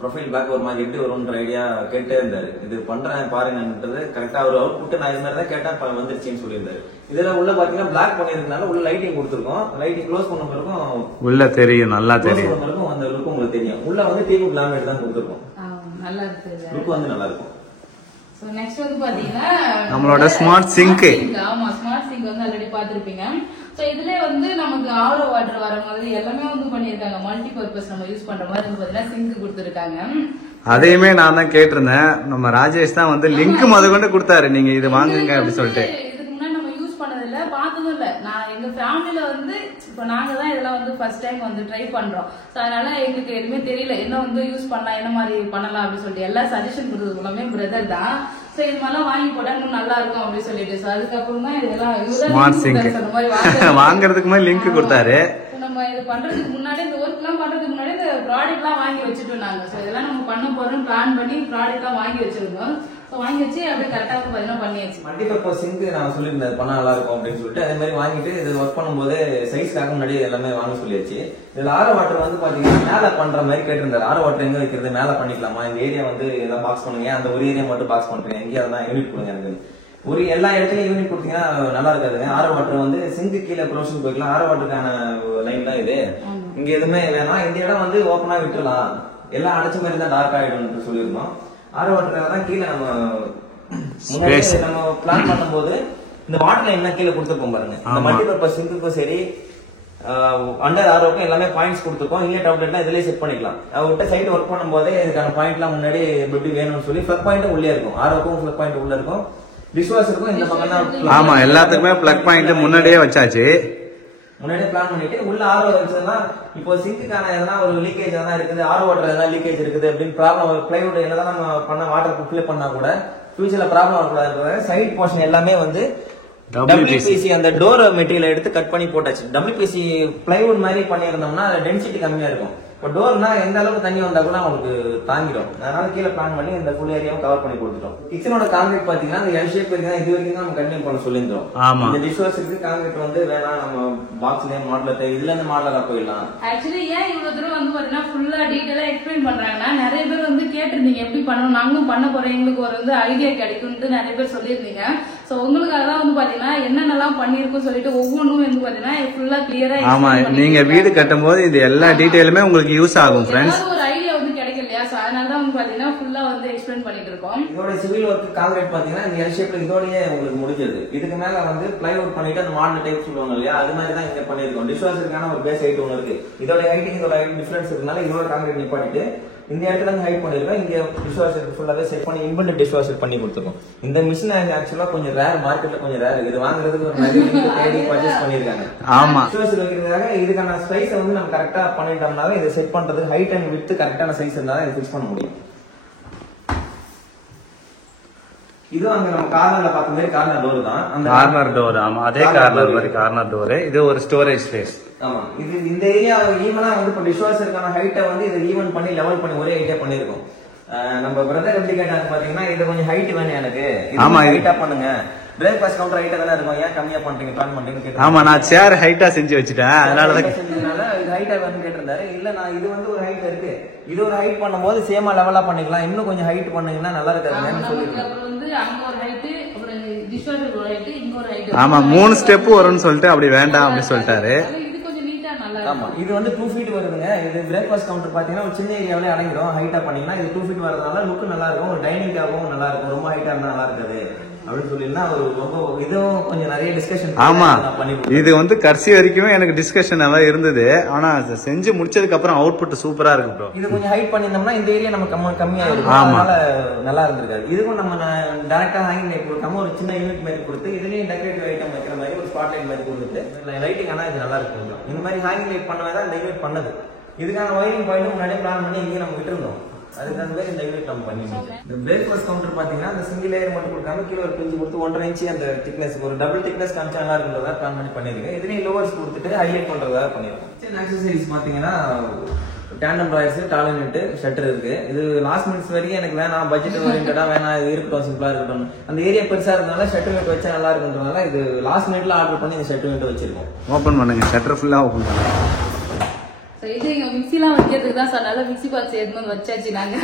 ப்ரொஃபைல் பிளாக் வருமா, எப்படி வரும்ன்ற ஐடியா கேட்டே இருந்தாரு. இது பண்றேன் பாருங்கன்றது கரெக்டா ஒரு அவுட் புட் நான் இது மாதிரி தான் கேட்டேன், வந்துருச்சுன்னு சொல்லியிருந்தாரு. இதுல உள்ள பாத்தீங்கன்னா பிளாக் பண்ணிருந்தனால உள்ள லைட்டிங் கொடுத்துருக்கோம். லைட்டிங் க்ளோஸ் பண்ண பிறகும் உள்ள தெரியும், நல்லா தெரியும். அந்த லுக் உங்களுக்கு தெரியும். உள்ள வந்து டீவுட் லேமினேட் தான் கொடுத்துருக்கோம். நல்லா இருக்கு, லுக் வந்து நல்லா இருக்கும். நெக்ஸ்ட் வந்து பாத்தீங்கன்னா நம்மளோட ஸ்மார்ட் சிங்க். ஆமா, ஸ்மார்ட் சிங்க் வந்து ஆல்ரெடி பாத்திருப்பீங்க. சோ இதுல வந்து நமக்கு ஆரோ வாட்டர் வர மாதிரி எல்லாமே வந்து பண்ணிருக்காங்க. மல்டி பர்பஸ் நம்ம யூஸ் பண்ற மாதிரி வந்து பாத்தீங்கன்னா சிங்க் கொடுத்துருக்காங்க. அதையுமே நான் தான் கேட்டிருந்தேன். நம்ம ராஜேஷ் தான் வந்து லிங்க் முதற்கொண்டு கொடுத்தாரு, நீங்க இது வாங்குங்க அப்படி சொல்லிட்டு. இதுக்கு முன்னாடி நம்ம யூஸ் பண்ணது இல்ல, பார்த்ததும் இல்ல. நான் எங்க ஃபேமிலில வந்து இப்ப நாங்க தான் இதெல்லாம் வந்து ஃபர்ஸ்ட் டைம் வந்து ட்ரை பண்றோம். சோ அதனால எங்களுக்கு எதுவுமே தெரியல, என்ன வந்து யூஸ் பண்ணலாம், என்ன மாதிரி பண்ணலாம் அப்படின்னு சொல்லிட்டு எல்லா சஜஷன் கொடுத்தது எல்லாமே பிரதர் தான். சோ இது மாதிரிலாம் வாங்கி போட்டா இன்னும் நல்லா இருக்கும் அப்படின்னு சொல்லிட்டு சோ அதுக்கப்புறம் தான் இதெல்லாம் ஸ்மார்ட் சிங்க் வாங்குறதுக்கு முன்னாடி லிங்க் கொடுத்தாரு. நம்ம இது பண்றதுக்கு முன்னாடி இந்த ஒர்க் எல்லாம் பண்றதுக்கு முன்னாடி இந்த ப்ராடக்ட் எல்லாம் வாங்கி வச்சுட்டோம் நாங்க. சோ இதெல்லாம் நம்ம பண்ண போறோம் பிளான் பண்ணி ப்ராடக்ட் எல்லாம் வாங்கி வச்சிருந்தோம். வாங்கி வச்சு அப்படியே கரெக்டா வந்து பண்ணியாச்சு. மல்டிபர்பஸ் சிங்க் நான் சொல்லியிருந்தேன் பண்ணா நல்லா இருக்கும் அப்படின்னு சொல்லிட்டு அதே மாதிரி வாங்கிட்டு இது ஒர்க் பண்ணும்போது சைஸ்க்காக முன்னாடி எல்லாமே வாங்க சொல்லியாச்சு. இதுல ஆரோ வாட்டர் வந்து பாத்தீங்கன்னா மேல பண்ற மாதிரி கேட்டிருந்தாரு. ஆரோ வாட்டர் எங்க வைக்கிறது, மேல பண்ணிக்கலாமா, இந்த ஏரியா வந்து எல்லாம் பாக்ஸ் பண்ணுங்க, அந்த ஒரு ஏரியா மட்டும் பாக்ஸ் பண்றீங்க, எங்கேயா அதெல்லாம் யூனிட் கொடுங்க எனக்கு. ஒரு எல்லா இடத்துலயும் யூனிட் கொடுத்தீங்கன்னா நல்லா இருக்காதுங்க. ஆரோ வாட்டர் வந்து சிங்க் கீழே ப்ரொவிஷன் போய்க்கலாம். ஆரோ வாட்டருக்கான லைன் தான் இது. இங்க எதுவுமே வேணாம், இந்த இடம் வந்து ஓப்பனா விட்டுலாம், எல்லாம் அடைச்ச மாதிரி தான் டார்க் ஆயிடும் சொல்லியிருந்தோம். ஆரோ வாட்டர் தான் கீழே நம்ம பிளான் பண்ணும்போது இந்த வாட்டர் லைன் கீழே கொடுத்துருக்கோம் பாருங்க. இந்த மல்டிபர்பஸ் சிங்க்குக்கும் சரி அண்டர் ஆரோக்கும் எல்லாமே பாயிண்ட்ஸ் கொடுத்துருக்கோம். இன்லெட் அவுட்லெட் இதுலயே செட் பண்ணிக்கலாம். அவர்கிட்ட சைட் ஒர்க் பண்ணும்போதே இதுக்கான பாயிண்ட் எல்லாம் முன்னாடி எப்படி வேணும்னு சொல்லி பிளக் பாயிண்ட் உள்ளே இருக்கும். ஆரோக்கும் பிளக் பாயிண்ட் உள்ள இருக்கும், டிஷ்வாஷருக்கும் இந்த பக்கம் தான். ஆமா, எல்லாத்துக்குமே பிளக் பாயிண்ட் முன்னாடியே வச்சாச்சு. முன்னாடியே பிளான் பண்ணிட்டு உள்ள ஆரோ வச்சதுன்னா இப்போ சிங்க்குக்கான எதனா ஒரு லீக்கேஜ் எதனா இருக்குது, ஆரோ வாட்டர் எதனா லீக்கேஜ் இருக்குது அப்படின்னு ப்ராப்ளம் பிளைவுட் என்னதான் நம்ம பண்ண வாட்டர் ஃபில் பண்ணா கூட ஃபியூச்சர்ல ப்ராப்ளம் வரக்கூடாது. சைட் போர்ஷன் எல்லாமே வந்து WPC அந்த டோர் மெட்டீரியல் எடுத்து கட் பண்ணி போட்டாச்சு. WPC பிளைவுட் மாதிரி பண்ணியிருந்தோம்னா டென்சிட்டி கம்மியா இருக்கும். இப்போ டோர்னா எந்த அளவுக்கு தண்ணி வந்தா கூட அவங்களுக்கு தாங்கிடும். அதனால கீழே பிளான் பண்ணி இந்த ஃபுல் ஏரியாவும் கவர் பண்ணி கொடுத்துட்டோம். கிச்சனோட கான்கிரீட் பாத்தீங்கன்னா இந்த எல் ஷேப் இருக்கு, இது வரைக்கும் தான் நம்ம கண்டினியூ பண்ண சொல்லியிருந்தோம். இந்த டிஷ்வாஷருக்கு கான்கிரீட் வந்து வேணாம், நம்ம பாக்ஸ்லயே மாடலர் இதுல இருந்து மாடலரா போயிடலாம். ஆக்சுவலி ஏன் இவ்வளவு தூரம் வந்து பாத்தீங்கன்னா ஃபுல்லா டீடைலா எக்ஸ்பிளைன் பண்றாங்கன்னா நிறைய பேர் வந்து கேட்டிருந்தீங்க எப்படி பண்ணணும், நாங்களும் பண்ண போறோம், எங்களுக்கு ஒரு வந்து ஐடியா கிடைக்கும்னு நிறைய பேர் சொல்லியிருந்தீங்க. சோ உங்களுக்காக தான் வந்து பாத்தீங்கன்னா என்னென்னலாம் பண்ணிருக்கோம் சொல்லிட்டு ஒவ்வொன்றும் வந்து பாத்தீங்கன்னா ஃபுல்லா கிளியரா. ஆமா, நீங்க வீடு கட்டும் போது இது எல்லா டீடைலுமே உங்களுக்கு யூஸ் ஆகும் ஃப்ரெண்ட்ஸ். ஒரு ஐடியா வந்து கிடைக்கலையா, சோ அதனால தான் வந்து பாத்தீங்கன்னா ஃபுல்லா வந்து எக்ஸ்பிளைன் பண்ணிட்டு இருக்கோம். இதோட சிவில் ஒர்க் கான்கிரீட் பாத்தீங்கன்னா இந்த எல் ஷேப்ல இதோடயே உங்களுக்கு முடிஞ்சது. இதுக்கு மேல வந்து பிளைவுட் பண்ணிட்டு அந்த மாடல் டைப் சொல்லுவாங்க இல்லையா, அது மாதிரி தான் இங்க பண்ணிருக்கோம். டிஷ்வாஷருக்கான ஒரு பேஸ் ஹைட் ஒன்று இருக்கு. இதோட ஹைட்டிங் இதோட ஹைட் டிஃபரன்ஸ் இருக்கனால இதோட கான்கிரீட் நிப்பாட்டிட்டு இந்த இடத்துல இருந்து ஹைட் பண்ணிருக்கோம். இங்க டிஷ்வாஷர் ஃபுல்லாவே செட் பண்ணி இன்பில்ட் டிஷ்வாஷர் பண்ணி கொடுத்துருக்கோம். இந்த மிஷின் ஆக்சுவலா கொஞ்சம் ரேர், மார்க்கெட்ல கொஞ்சம் ரேர். இது வாங்குறதுக்கு ஒரு நிறைய தேடி பர்ச்சேஸ் பண்ணிருக்காங்க. ஆமா, டிஷ்வாஷர் வைக்கிறதுக்காக இதுக்கான சைஸ் வந்து நம்ம கரெக்டா பண்ணிட்டோம்னாவே இதை செட் பண்றது ஹைட் அண்ட் வித் கரெக்டான சைஸ் இருந்தாலும் இதை ஃபிக்ஸ் பண்ண முடியும். இது அங்க நம்ம கார்னர்ல பார்த்த மாதிரி கார்னர் டோர் தான். அந்த கார்னர் டோர். ஆமா, அதே கார்னர் மாதிரி கார்னர் டோர். இது ஒரு ஸ்டோரேஜ் ஸ்பேஸ். ஆமா, இது இந்த ஏரியா ஈவனா வந்து இப்ப டிஷ்வாஷருக்கான ஹைட்டை வந்து இதை ஈவன் பண்ணி லெவல் பண்ணி ஒரே ஹைட்டே பண்ணிருக்கோம். நம்ம பிரதர் எப்படி கேட்டாங்க பாத்தீங்கன்னா இது கொஞ்சம் ஹைட் வேணும் எனக்கு, ஹைட்டா பண்ணுங்க. பிரேக்ஃபாஸ்ட் கவுண்டர் ஹைட்டா தானே இருக்கும், ஏன் கம்மியா பண்றீங்க பிளான் பண்றீங்க. ஆமா, நான் சேர் ஹைட்டா செஞ்சு வச்சுட்டேன், அதனாலதான் இது ஹைட்டா வேணும்னு கேட்டிருந்தாரு. இல்ல நான் இது வந்து ஒரு ஹைட் இருக்கு, இது ஒரு ஹைட் பண்ணும்போது சேமா லெவலா பண்ணிக்கலாம், இன்னும் கொஞ்சம் ஹைட் பண்ணீங்கன்னா நல்லா இருக்காதுன்னு சொல்லிருக்கேன். ஆமா, 3 ஸ்டெப் வரும்னு சொல்லிட்டு அப்படி வேண்டாம் அப்படின்னு சொல்லிட்டாரு. ஆமா, இது வந்து 2 feet வருதுங்க. இது பிரேக்ஃபாஸ்ட் கவுண்டர் பாத்தீங்கன்னா ஒரு சின்ன ஏரியாவிலே அடங்கிடும். ஹைட்டா பண்ணீங்கன்னா இது 2 feet வரதுனால லுக் நல்லா இருக்கும், ஒரு டைனிங்காகவும் நல்லா இருக்கும். ரொம்ப ஹைட்டா இருந்தா நல்லா இருக்காது அப்படின்னு சொல்லினா ஒரு ரொம்ப இதுவும் கொஞ்சம் நிறைய டிஸ்கஷன். ஆமா, இது வந்து கடைசி வரைக்கும் எனக்கு டிஸ்கஷன் நல்லா இருந்தது. ஆனா செஞ்சு முடிச்சதுக்கு அப்புறம் அவுட்புட் சூப்பரா இருக்கு ப்ரோ. இது கொஞ்சம் ஹைட் பண்ணிருந்தோம்னா இந்த ஏரியா நம்ம கம்மியா இருக்கும், அதனால நல்லா இருந்திருக்காது. இதுக்கும் நம்ம டைரக்டா ஹேங்கிங் லைட் கொடுக்காம ஒரு சின்ன யூனிட் மாதிரி கொடுத்து இதுலயும் டெக்கரேட்டிவ் ஐட்டம் வைக்கிற மாதிரி ஒரு ஸ்பாட் லைட் மாதிரி கொடுத்துட்டு லைட்டிங் ஆனா இது நல்லா இருக்கும். இந்த மாதிரி ஹேங்கிங் லைட் பண்ணதான் இந்த யூனிட் பண்ணது. இதுக்கான ஒயரிங் பாயிண்ட் முன்னாடியே பிளான் பண்ணி இங்கே நம்ம விட்டுருந்தோம். அதுக்கு அந்த மாதிரி இந்த யூனிட் நம்ம பண்ணிருக்கோம். இந்த பிரேக்ஃபாஸ்ட் கவுண்டர் பாத்தீங்கன்னா அந்த சிங்கிள் லேயர் மட்டும் கொடுக்காம கீழே ஒரு பிஞ்சு கொடுத்து 1.5 inch அந்த திக்னஸ் ஒரு டபுள் திக்னஸ் காமிச்சா நல்லா இருக்கிறதா பிளான் பண்ணி பண்ணிருக்கேன். இதுலயும் லோவர்ஸ் கொடுத்துட்டு ஹைலைட் பண்றதா பண்ணிருக்கோம். கிச்சன் ஆக்சசரிஸ் பாத்தீங்கன்னா டேண்டம் டிராயர்ஸ், டாலனெட், ஷட்டர் இருக்கு. இது லாஸ்ட் மினிட்ஸ் வரைக்கும் எனக்கு வேணாம், பட்ஜெட் ஓரியன்டா வேணாம், இது இருக்கட்டும், சிம்பிளா இருக்கட்டும். அந்த ஏரியா பெருசா இருந்தால ஷட்டர் யூனிட் வச்சா நல்லா இருக்குன்றதுனால இது லாஸ்ட் மினிட்ல ஆர்டர் பண்ணி இந்த ஷட்டர் யூனிட் வச்சிருக்கோம். ஓபன் பண்ணுங்க, ஷட்டர் ஃபுல்லா ஓபன் பண்ணுங்க. இது எங்க மிக்ஸிலாம் வைக்கிறதுக்கு தான் சொன்னால மிக்ஸி பாக்ஸ் எடுத்து வச்சாச்சு நாங்க.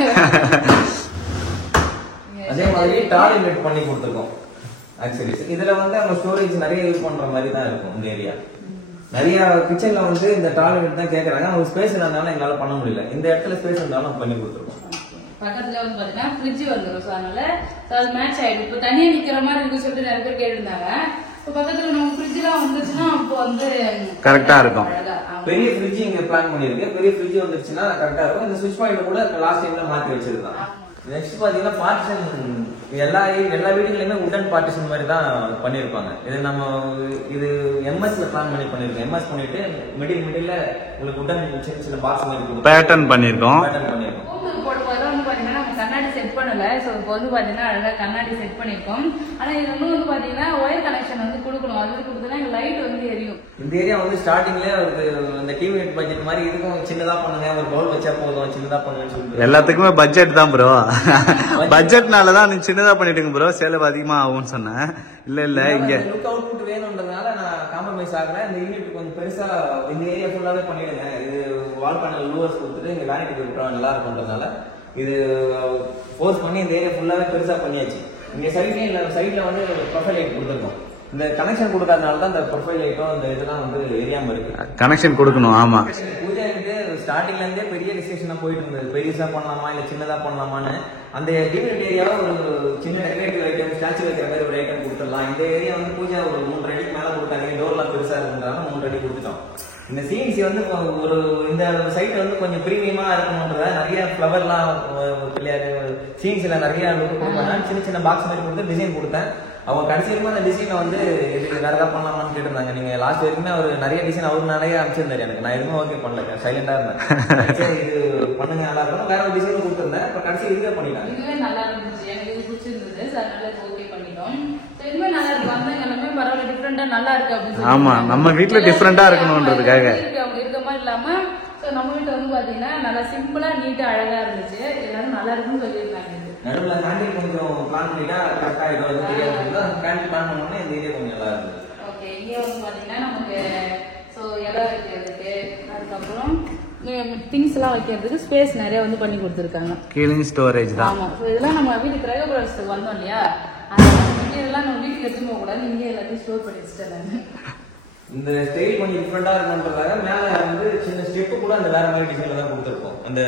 அதே மாதிரி டாலனெட் பண்ணி கொடுத்துருக்கோம். ஆக்சுவலி இதுல வந்து நம்ம ஸ்டோரேஜ் நிறைய யூஸ் பண்ற மாதிரி தான் இருக்கும். இந்த ஏரியா நிறைய கிச்சன்ல வந்து இந்த டாய்லெட் தான் கேக்குறாங்க. அவங்க ஸ்பேஸ் இல்லாதனால எங்களால பண்ண முடியல. இந்த இடத்துல ஸ்பேஸ் இருந்தாலும் நம்ம பண்ணி கொடுத்துருக்கோம். பக்கத்துல வந்து பாத்தீங்கன்னா ஃப்ரிட்ஜ் வந்துடும். ஸோ அதனால அது மேட்ச் ஆயிடும். இப்போ தனியா நிக்கிற மாதிரி இருக்கு சொல்லிட்டு நிறைய பேர் கேட்டிருந்தாங்க. இப்போ பக்கத்துல நம்ம ஃப்ரிட்ஜ்லாம் வந்துச்சுன்னா அப்போ வந்து கரெக்டா இருக்கும். பெரிய ஃப்ரிட்ஜ் இங்க பிளான் பண்ணிருக்கு. பெரிய ஃப்ரிட்ஜ் வந்துருச்சுன்னா கரெக்டா இருக்கும். இந்த சுவிட்ச் பாயிண்ட் கூட லாஸ்ட் டைம்ல மாத்தி வச்சிருக்கான். நெக்ஸ்ட் பாத்தீங்கன்னா பார்ட்டிஷன் எல்லா வீடுகளுமே உடன் பார்ட்டிஷன் மாதிரி தான் பண்ணிருப்பாங்க. இது எம்எஸ்ல பிளான் பண்ணிருக்கோம். எம்எஸ் பண்ணிட்டு மிடில் உங்களுக்கு உடன் சின்ன சின்ன பாக்ஸ் மாதிரி பேட்டர்ன் பண்ணிருக்கோம். போடும்போது வந்து பாத்தீங்கன்னா நம்ம கண்ணாடி செட் பண்ணல. ஸோ இப்போ வந்து பாத்தீங்கன்னா அழகா கண்ணாடி செட் பண்ணிருக்கோம். ஆனா இது வந்து பாத்தீங்கன்னா ஒயர் கனெக்ஷன் வந்து கொடுக்கணும். அது வந்து கொடுத்தா எங்க லைட் வந்து எரியும். இந்த ஏரியா வந்து ஸ்டார்டிங்ல ஒரு இந்த டிவி நெட் பட்ஜெட் மாதிரி இதுக்கும் சின்னதா பண்ணுங்க, ஒரு பவுல் வச்சா போதும், சின்னதா பண்ணுங்கன்னு சொல்லிட்டு எல்லாத்துக்குமே பட்ஜெட் தான் ப்ரோ. பட்ஜெட்னாலதான் நீ சின்னதா பண்ணிட்டுங்க ப்ரோ, செலவு அதிகமா ஆகும்னு சொன்னேன். இல்ல இங்க லுக் அவுட் வேணும்ன்றதுனால நான் காம்ப்ரமைஸ் ஆகல. இந்த யூனிட் கொஞ்சம் பெருசா இந்த ஏரியா ஃபுல்லாவே பண்ணிடுங்க. இது வால் பேனல் லூவர்ஸ் கொடுத்துட்டு இங்க வேனிட்டி விட்டுறோம் நல்லா இருக்கும்ன்றதுனால இது ஃபோர்ஸ் பண்ணி இந்த ஏரியா ஃபுல்லாவே பெருசா பண்ணியாச்சு. இங்க சைட்ல வந்து ப்ரொஃபைல் லைட் கொடுத்துருக்கோம். இந்த கனெக்ஷன் கொடுக்கறதுனால தான் இந்த ப்ரொஃபைல் லைட்டும் இந்த இதெல்லாம் வந்து எரியாம இருக்கு. கனெக்ஷன் கொடுக்கணும். ஆமா, பூஜா வந்து ஸ்டார்டிங்ல இருந்தே பெரிய டிஸ்கஷனா போயிட்டு இருந்தது. பெருசா பண்ணலாமா இல்ல சின்னதா பண்ணலாமான்னு. அந்த டிவினட் ஏரியாவை ஒரு சின்ன டெக்கரேட்டிவ் ஐட்டம், ஸ்டாச்சு வைக்கிற மாதிரி ஒரு ஐட்டம் கொடுத்துடலாம். இந்த ஏரியா வந்து பூஜா ஒரு 3 அடிக்கு மேல கொடுத்தாங்க. டோர்லாம் பெருசா இருந்ததுனால 3 அடி கொடுத்துட்டோம். இந்த சிஎன்சி வந்து ஒரு இந்த சைட் வந்து கொஞ்சம் பிரீமியமா இருக்கணும்ன்றத நிறைய ஃபிளவர்லாம் சிஎன்சில நிறைய லுக் கொடுப்பாங்க. சின்ன சின்ன பாக்ஸ் மாதிரி கொடுத்து டிசைன் கொடுத்தேன். அவங்க கடைசி வரைக்கும் அந்த டிசைனை வந்து இது வேற ஏதாவது பண்ணலாமான்னு கேட்டிருந்தாங்க. நீங்க லாஸ்ட் வரைக்குமே அவர் நிறைய டிசைன் அவரு நிறைய அனுப்பிச்சிருந்தாரு எனக்கு. நான் எதுவும் ஓகே பண்ணல, சைலண்டா இருந்தேன். சரி இது பண்ணுங்க நல்லா இருக்கும், வேற ஒரு டிசைன் கொடுத்துருந்தேன். இப்ப கடைசி இதுவே பண்ணிட்டாங்க. இதுவே நல்லா இருந்துச்சு, எனக்கு இது பிடிச்சிருந்தது. அதனால ஓகே பண்ணிட்டோம். இதுவே நல்லா இருக்கு. வந்து எல்லாமே பரவாயில்ல, டிஃபரெண்டா நல்லா இருக்கு அப்படின்னு. ஆமா, நம்ம வீட்டுல டிஃபரெண்டா இருக்கணும்ன்றதுக்காக இருக்க மாதிரி இல்லாம நம்ம வீட்டுல வந்து பாத்தீங்கன்னா நல்லா சிம்பிளா நீட்டா அழகா இருந்துச்சு. எல்லாரும் நல்லா இருக்குன்னு சொல்லியிருந்தாங்க. நடுவுல ஹேண்டில் கொஞ்சம் பிளான் பண்ணிட்டா கரெக்டா இது வந்து தெரியாது. ஹேண்டில் பிளான் பண்ணோம்னா இந்த ஏரியா கொஞ்சம் நல்லா இருந்தது. ஓகே, இங்கே வந்து பாத்தீங்கன்னா நமக்கு ஸோ இலை வைக்கிறதுக்கு, அதுக்கப்புறம் திங்ஸ் எல்லாம் வைக்கிறதுக்கு ஸ்பேஸ் நிறைய வந்து பண்ணி கொடுத்துருக்காங்க. கீழிங் ஸ்டோரேஜ் தான். ஆமா, ஸோ இதெல்லாம் நம்ம வீட்டுக்கு கிரகப்பிரவேசத்துக்கு வந்தோம் இல்லையா, இதெல்லாம் நம்ம வீட்டுக்கு எடுத்துட்டு போக கூடாது. இங்கே எல்லாத்தையும் ஸ்டோர் பண்ணி வச்சுட்டேன். இந்த ஸ்டைல் கொஞ்சம் டிஃப்ரெண்டா இருக்குன்றதுக்காக மேல வந்து சின்ன ஸ்டெப்பு கூட அந்த வேற மாதிரி டிசைன்ல தான் கொடுத்துருக்கோம். அந்த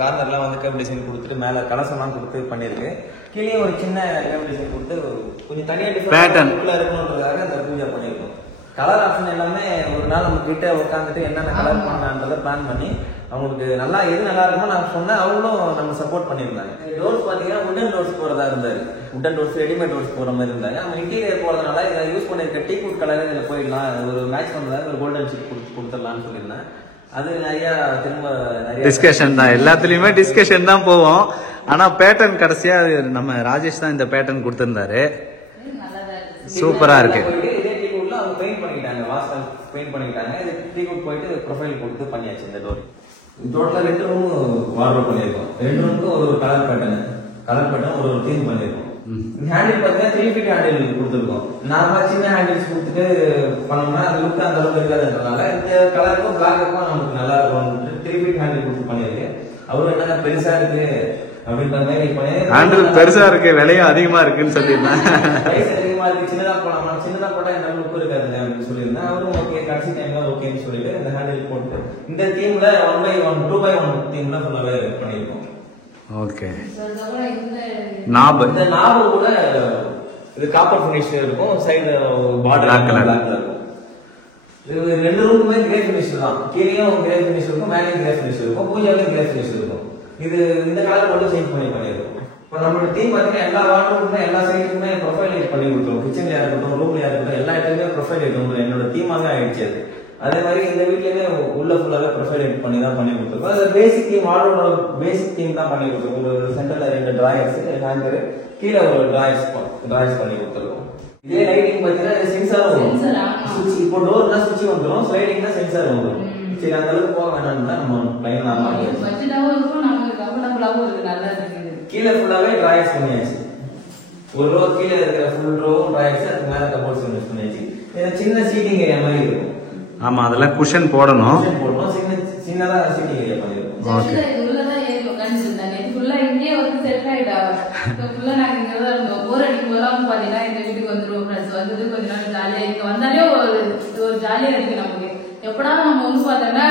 கார்னர்லாம் வந்து கர்வ் டிசைன் கொடுத்துட்டு மேல கலசம்லாம் கொடுத்து பண்ணிருக்கு. கீழே ஒரு சின்ன கர்வ் டிசைன் கொடுத்து கொஞ்சம் தனியா டிஃபரெண்டா இருக்கணுன்றதுக்காக அந்த பூஜா பண்ணிருக்கோம். கலர் ஆப்ஷன் எல்லாமே ஒரு நாள் நம்ம கிட்ட உட்காந்துட்டு என்னென்ன கலர் பண்ணலான்றதை பிளான் பண்ணி அவங்களுக்கு நல்லா எது நல்லா இருக்குமோ நான் சொன்னேன். அவங்களும் நம்ம சப்போர்ட் பண்ணியிருந்தாங்க. டோர்ஸ் பாத்தீங்கன்னா உடன் டோர்ஸ் போறதா இருந்தாரு. உடன் டோர்ஸ், ரெடிமேட் டோர்ஸ் போற மாதிரி இருந்தாங்க. நம்ம இன்டீரியர் போறதுனால இதை யூஸ் பண்ணிருக்க டீக்வுட் கலர் இதுல போயிடலாம், ஒரு மேட்ச் பண்றதா ஒரு கோல்டன் ஷீட் கொடுத்துடலாம்னு சொல்லியிருந்தேன். அது நிறைய திரும்ப நிறைய டிஸ்கஷன் தான், எல்லாத்துலயுமே டிஸ்கஷன் தான் போவோம். ஆனா பேட்டர்ன் கடைசியா நம்ம ராஜேஷ் தான் இந்த பேட்டர்ன் கொடுத்திருந்தாரு. சூப்பரா இருக்கு. இதே டீக்வுட்ல அவங்க பெயிண்ட் பண்ணிட்டாங்க, வாஸ்டல் பெயிண்ட் பண்ணிட்டாங்க. இது டீக்வுட் போயிட்டு ப்ரொஃபைல் கொடுத்து பண்ணியாச்சு. இந்த டோர் டோட்டலா 2 ரூம் வார்ட்ரோப் பண்ணிருக்கோம். 2 ரூமுக்கு ஒரு கலர் பேட்டர்ன் ஒரு தீம் பண்ணிருக்கோம். ஹேண்டில் பாத்தீங்கன்னா 3 feet ஹேண்டில் கொடுத்துருக்கோம். நார்மலா சின்ன ஹேண்டில்ஸ் கொடுத்துட்டு பண்ணோம்னா அது லுக் அந்த அளவுக்கு இருக்காதுன்றதுனால இந்த கலருக்கும் பிளாக்குக்கும் நமக்கு நல்லா இருக்கும். 3 feet ஹேண்டில் கொடுத்து பண்ணிருக்கு. அவரும் என்ன பெருசா இருக்கு அப்படின்ற மாதிரி ஹேண்டில் பெருசா இருக்கு, விலையும் அதிகமா இருக்குன்னு சொல்லியிருந்தேன். அதிகமா இருக்கு, சின்னதா போலாமா, சின்னதா போட்டா இந்த லுக் இருக்காது அப்படின்னு சொல்லியிருந்தேன். அவரும் ஓகே, கடைசி டைம்ல ஓகேன்னு சொல்லிட்டு இந்த ஹேண்டில் போட்டு இந்த தீம்ல 1/1 2/1 தீம்ல ஃபுல்லாவே பண்ணிருக்கோம். ஓகே, நாப் இந்த நாபு கூட இது காப்பர் ஃபினிஷ் இருக்கும். சைடுல பார்டர் பிளாக்ல இருக்கும். இது 2 ரூமுமே கிரே ஃபினிஷ் தான். கீழேயும் கிரே ஃபினிஷ் இருக்கும், மேலேயும் கிரே ஃபினிஷ் இருக்கும், பூஜாலையும் கிரே ஃபினிஷ் இருக்கும். இது இந்த கலர் மட்டும் சேஞ்ச் பண்ணிருக்கோம். இப்போ நம்மளோட டீம் பாத்தீங்கன்னா எல்லா வார்டுமே எல்லா சைடுக்குமே ப்ரொஃபைல் லைட் பண்ணி கொடுத்துருவோம். கிச்சன்லயா இருக்கட்டும், ரூம்லயா இருக்கட்டும், எல்லா இடத்துலயுமே ப்ரொஃபைல் லைட் என்னோட டீமாவே ஆயிடுச்சு அது. அதே மாதிரி இந்த வீட்லயுமே உள்ள ஃபுல்லாவே ப்ரொஃபைல் லைட் பண்ணி தான் பண்ணி கொடுத்துருக்கோம். அது பேசிக் தீம், வார்டோட பேசிக் தீம் தான் பண்ணி கொடுத்துருக்கோம். ஒரு சென்டர்ல 2 டிராயர்ஸ், ஹேங்கர், கீழே ஒரு டிராயர்ஸ் பண்ணி கொடுத்துருக்கோம். இதே லைட்டிங் பாத்தீங்கன்னா சென்சாரும் வரும். இப்போ டோர்னா சுவிட்ச் வந்துடும், ஸ்லைடிங்னா சென்சார் வந்துடும். சரி அந்த அளவுக்கு போக வேணாம்னு தான் நம்ம பிளைன் நார்மலா பட்ஜெட்டாவும் இருக்கும், நமக்கு கம்ஃபர்டபுளாவும் இருக்கு, நல்லா இருக்கு. கீழே ஃபுல்லாவே டிராயர்ஸ் பண்ணியாச்சு. ஒரு ரோ கீழே இருக்கிற ஃபுல் ரோ டிராயர்ஸ், அதுக்கு மேல கபோர்ட்ஸ் யூஸ் பண்ணியாச்சு. சின்ன சீட்டிங் ஏரியா மாதிரி இருக்கும். ஆமா, அதெல்லாம் குஷன் போடணும். சின்னதா சீட்டிங் ஏரியா பண்ணிருக்கோம். உள்ளதான் ஏறி உட்காந்துருந்தாங்க. ஃபுல்லா இங்கேயே வந்து செட் ஆயிட்டா. ஃபுல்லா நாங்க இங்கதான் இருந்தோம். போர் அடிக்கும் போதெல்லாம் பாத்தீங்கன்னா இந்த வீட்டுக்கு வந்துருவோம். ஃப்ரெண்ட்ஸ் வந்தது கொஞ்ச நாள் ஜாலியா இங்க வந்தாலே ஒரு ஜாலியா இருக்கு நமக்கு. எப்படா நம்ம வந்து பார்த்தோம்னா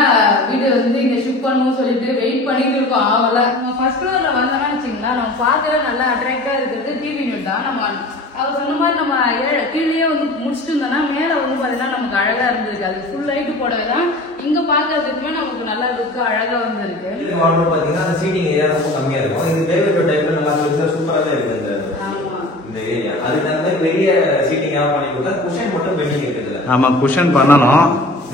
வீடு வந்து இங்க ஷிஃப்ட் பண்ணணும்னு சொல்லிட்டு வெயிட் பண்ணிட்டு இருக்கோம். ஆவல ஃபர்ஸ்ட் ஃப்ளோர்ல வந்தோம்னா வச்சுங்களா, நம்ம பாக்குற நல்லா அட்ராக்டா இருக்கிறது டிவி யூனிட் தான். நம்ம அவர் சொன்ன மாதிரி நம்ம கீழே வந்து முடிச்சுட்டு இருந்தோம்னா மேல வந்து பாத்தீங்கன்னா நமக்கு அழகா இருந்திருக்கு. அது ஃபுல் லைட் போடவே தான் இங்க பாக்குறதுக்குமே நமக்கு நல்லா லுக்கு அழகா வந்திருக்கு. வார்ட்ரோப் பாத்தீங்கன்னா அந்த சீட்டிங் ஏரியா ரொம்ப கம்மியா இருக்கும். இது டேவிட் டைப்ல நல்லா சூப்பராவே இருக்கு இந்த ஏரியா. அதுக்கு அந்த மாதிரி பெரிய சீட்டிங் ஆஃப் பண்ணி கொடுத்தா குஷன் மட்டும் பெண்டிங் இருக்குது. ஆமா, குஷன் பண்ணணும்.